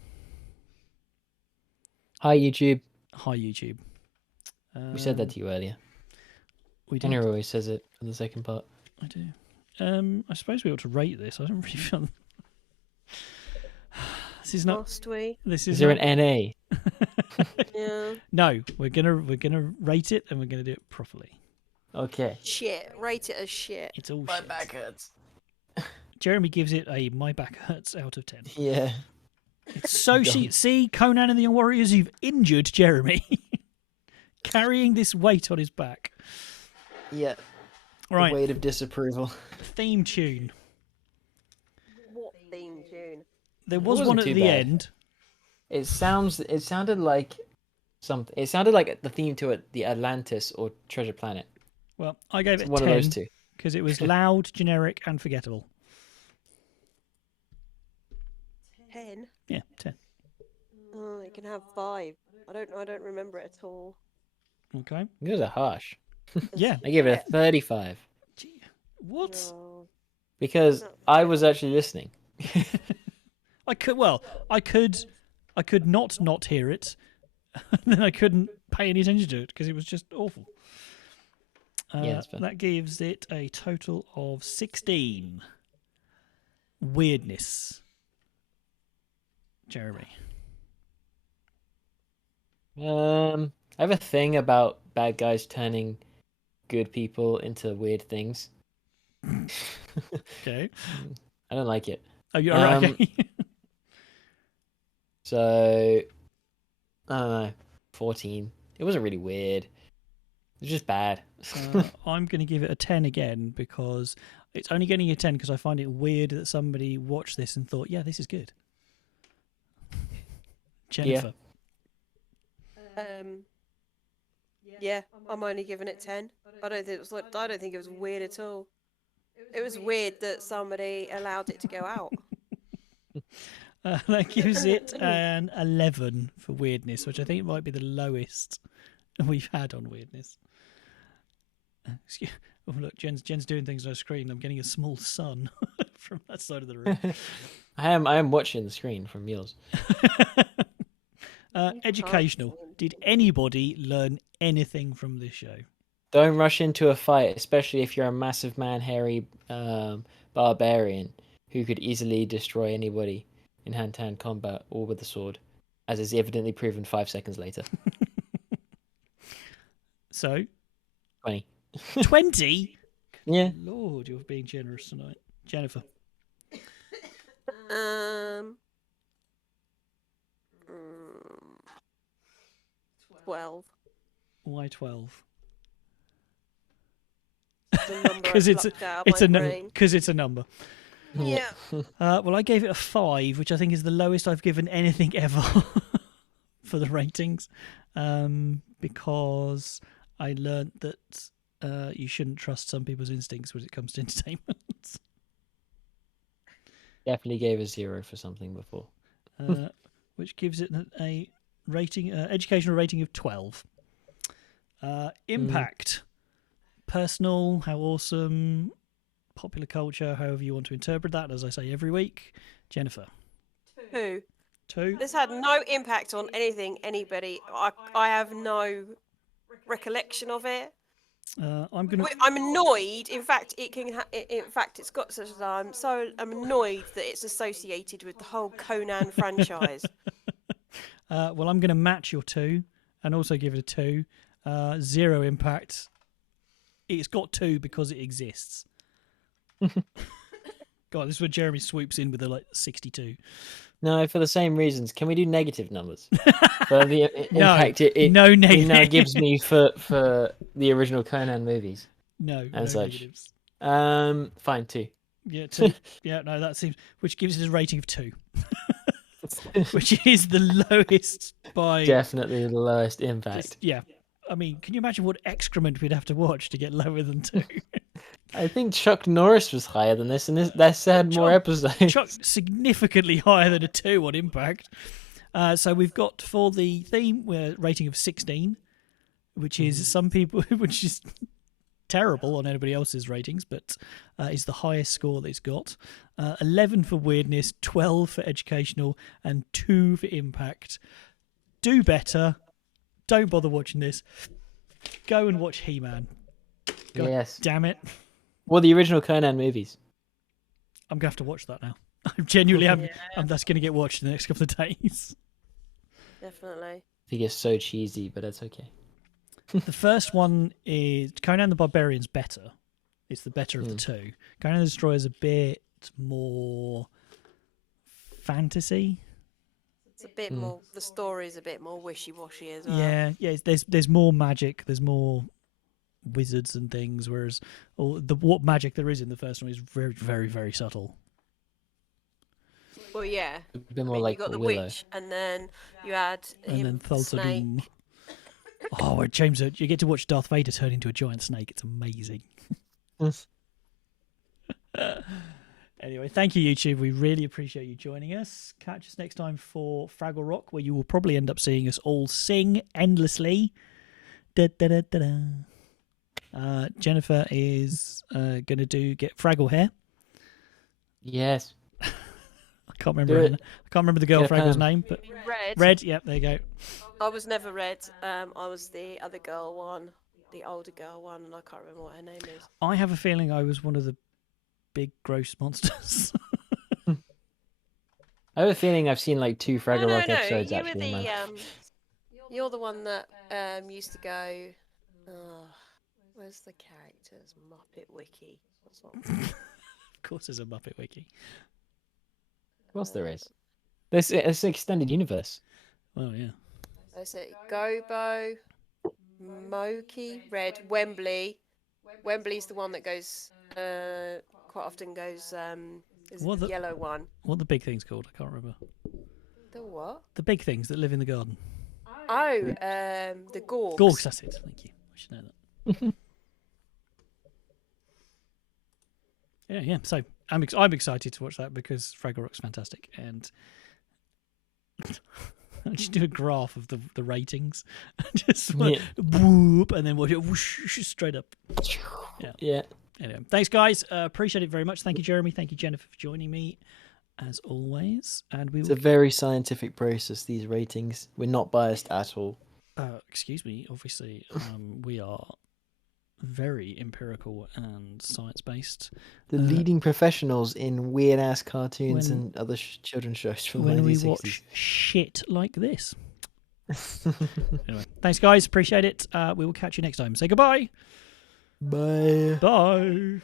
Hi, YouTube. Hi, YouTube. We said that to you earlier. We did. Henry always says it in the second part. I do. I suppose we ought to rate this. I don't really feel... This is not... Must we? This Is is there not... an NA? Yeah. No, we're gonna rate it and we're gonna do it properly. Okay. Shit. Rate it as shit. It's all My shit. back hurts. Jeremy gives it a my back hurts out of 10. Yeah. It's so shit. See, Conan and the Young Warriors, you've injured Jeremy. Carrying this weight on his back. Yeah. Right. The weight of disapproval. Theme tune. What theme tune? There was wasn't one at too the bad. end. It sounded like something. It sounded like the theme to it, the Atlantis or Treasure Planet. Well, I gave it One 10 of those two. because it was loud, generic, and forgettable. 10? Yeah, 10. Oh, you can have 5. I don't remember it at all. Okay. You guys are harsh. Yeah. I gave it a 35 Gee, what? No. because I was actually listening. I could not hear it, and then I couldn't pay any attention to it because it was just awful. Yeah, that's fair. That gives it a total of 16. Weirdness. Jeremy. I have a thing about bad guys turning good people into weird things. Okay. I don't like it. Oh, you're right. Okay. So, I don't know, 14. It wasn't really weird. It was just bad. I'm going to give it a 10 again because it's only getting a 10 because I find it weird that somebody watched this and thought, yeah, this is good. Jennifer. Yeah, I'm only giving it 10. I don't think it was weird at all. It was weird that somebody allowed it to go out. That gives it an 11 for weirdness, which I think might be the lowest we've had on weirdness. Oh, look, Jen's doing things on her screen. I'm getting a small sun from that side of the room. I am watching the screen from yours. Educational. Did anybody learn anything from this show? Don't rush into a fight, especially if you're a massive man, hairy barbarian who could easily destroy anybody in hand-to-hand combat or with a sword, as is evidently proven 5 seconds later. So, 20. 20? Yeah. Lord, you're being generous tonight. Jennifer. 12. Why 12? Because it's a number. Yeah. Well, I gave it a 5, which I think is the lowest I've given anything ever for the ratings, because I learnt that you shouldn't trust some people's instincts when it comes to entertainment. Definitely gave a 0 for something before. Which gives it a rating, educational rating of 12. Impact. Personal, how awesome, popular culture, however you want to interpret that, as I say every week. Jennifer. 2. 2. This had no impact on anybody. I have no recollection of it. I'm gonna. I'm annoyed. In fact, in fact, it's got such. I'm annoyed that it's associated with the whole Conan franchise. Well, I'm gonna match your 2 and also give it a 2. 0 impact. It's got 2 because it exists. God, this is where Jeremy swoops in with a 62. No, for the same reasons. Can we do negative numbers for the No, impact it no now negative. gives me for the original Conan movies No, and no such? negatives. Fine, 2. Yeah, 2. Yeah, no, that seems, which gives it a rating of 2, which is the lowest by Definitely the lowest impact. yeah. I mean, can you imagine what excrement we'd have to watch to get lower than 2? I think Chuck Norris was higher than this, and that's had more episodes. Chuck significantly higher than a 2 on impact. So we've got for the theme we're rating of 16, which is some people, which is terrible on anybody else's ratings, but is the highest score that it's got. 11 for weirdness, 12 for educational, and 2 for impact. Do better. Don't bother watching this. Go and watch He-Man. God Yes. damn it. Well, the original Conan movies. I'm going to have to watch that now. I genuinely am. That's going to get watched in the next couple of days. Definitely. I think it's so cheesy, but that's okay. The first one is Conan the Barbarian's better. It's the better of the 2. Conan the Destroyer is a bit more fantasy. It's a bit more. The story's a bit more wishy-washy as well. Yeah. There's more magic. There's more wizards and things. Whereas what magic there is in the first one is very, very, very subtle. Well, yeah. A bit more I mean, like you got the Willow. witch, and then you had And then him, Thulsa snake. Doom. Oh, James, you get to watch Darth Vader turn into a giant snake. It's amazing. Anyway, thank you, YouTube. We really appreciate you joining us. Catch us next time for Fraggle Rock, where you will probably end up seeing us all sing endlessly. Da, da, da, da, da. Jennifer is going to get Fraggle hair. Yes. I can't remember the girl Get a Fraggle's perm. name, but Red. Red. Yep, there you go. I was never Red. I was the other girl one, the older girl one, and I can't remember what her name is. I have a feeling I was one of the big gross monsters. I have a feeling I've seen like 2 Fraggle no, Rock episodes you were actually. in my- you're the one that used to go. Oh, where's the characters? Muppet Wiki. What's that? Of course, there's a Muppet Wiki. Of course there is. It's an extended universe. Oh yeah. Is it Gobo, Moki, Red, Wembley? Wembley's the one that goes. Quite often goes. Is What the the- yellow one? What are the big things called? I can't remember. The what? The big things that live in the garden. Oh, the Gorgs. Gorgs, that's it. Thank you. I should know that. Yeah. So I'm excited to watch that because Fraggle Rock's fantastic, and I'll just do a graph of the ratings, just whoop, and then watch it whoosh, straight up. Yeah. Anyway, thanks guys. Appreciate it very much. Thank you, Jeremy. Thank you, Jennifer, for joining me as always. And we It's will. a very scientific process, these ratings. We're not biased at all. Excuse me. Obviously, we are very empirical and science-based. The leading professionals in weird-ass cartoons when- and other children's shows from the When we 1960s. watch shit like this. Anyway, thanks guys. Appreciate it. We will catch you next time. Say goodbye. Bye. Bye.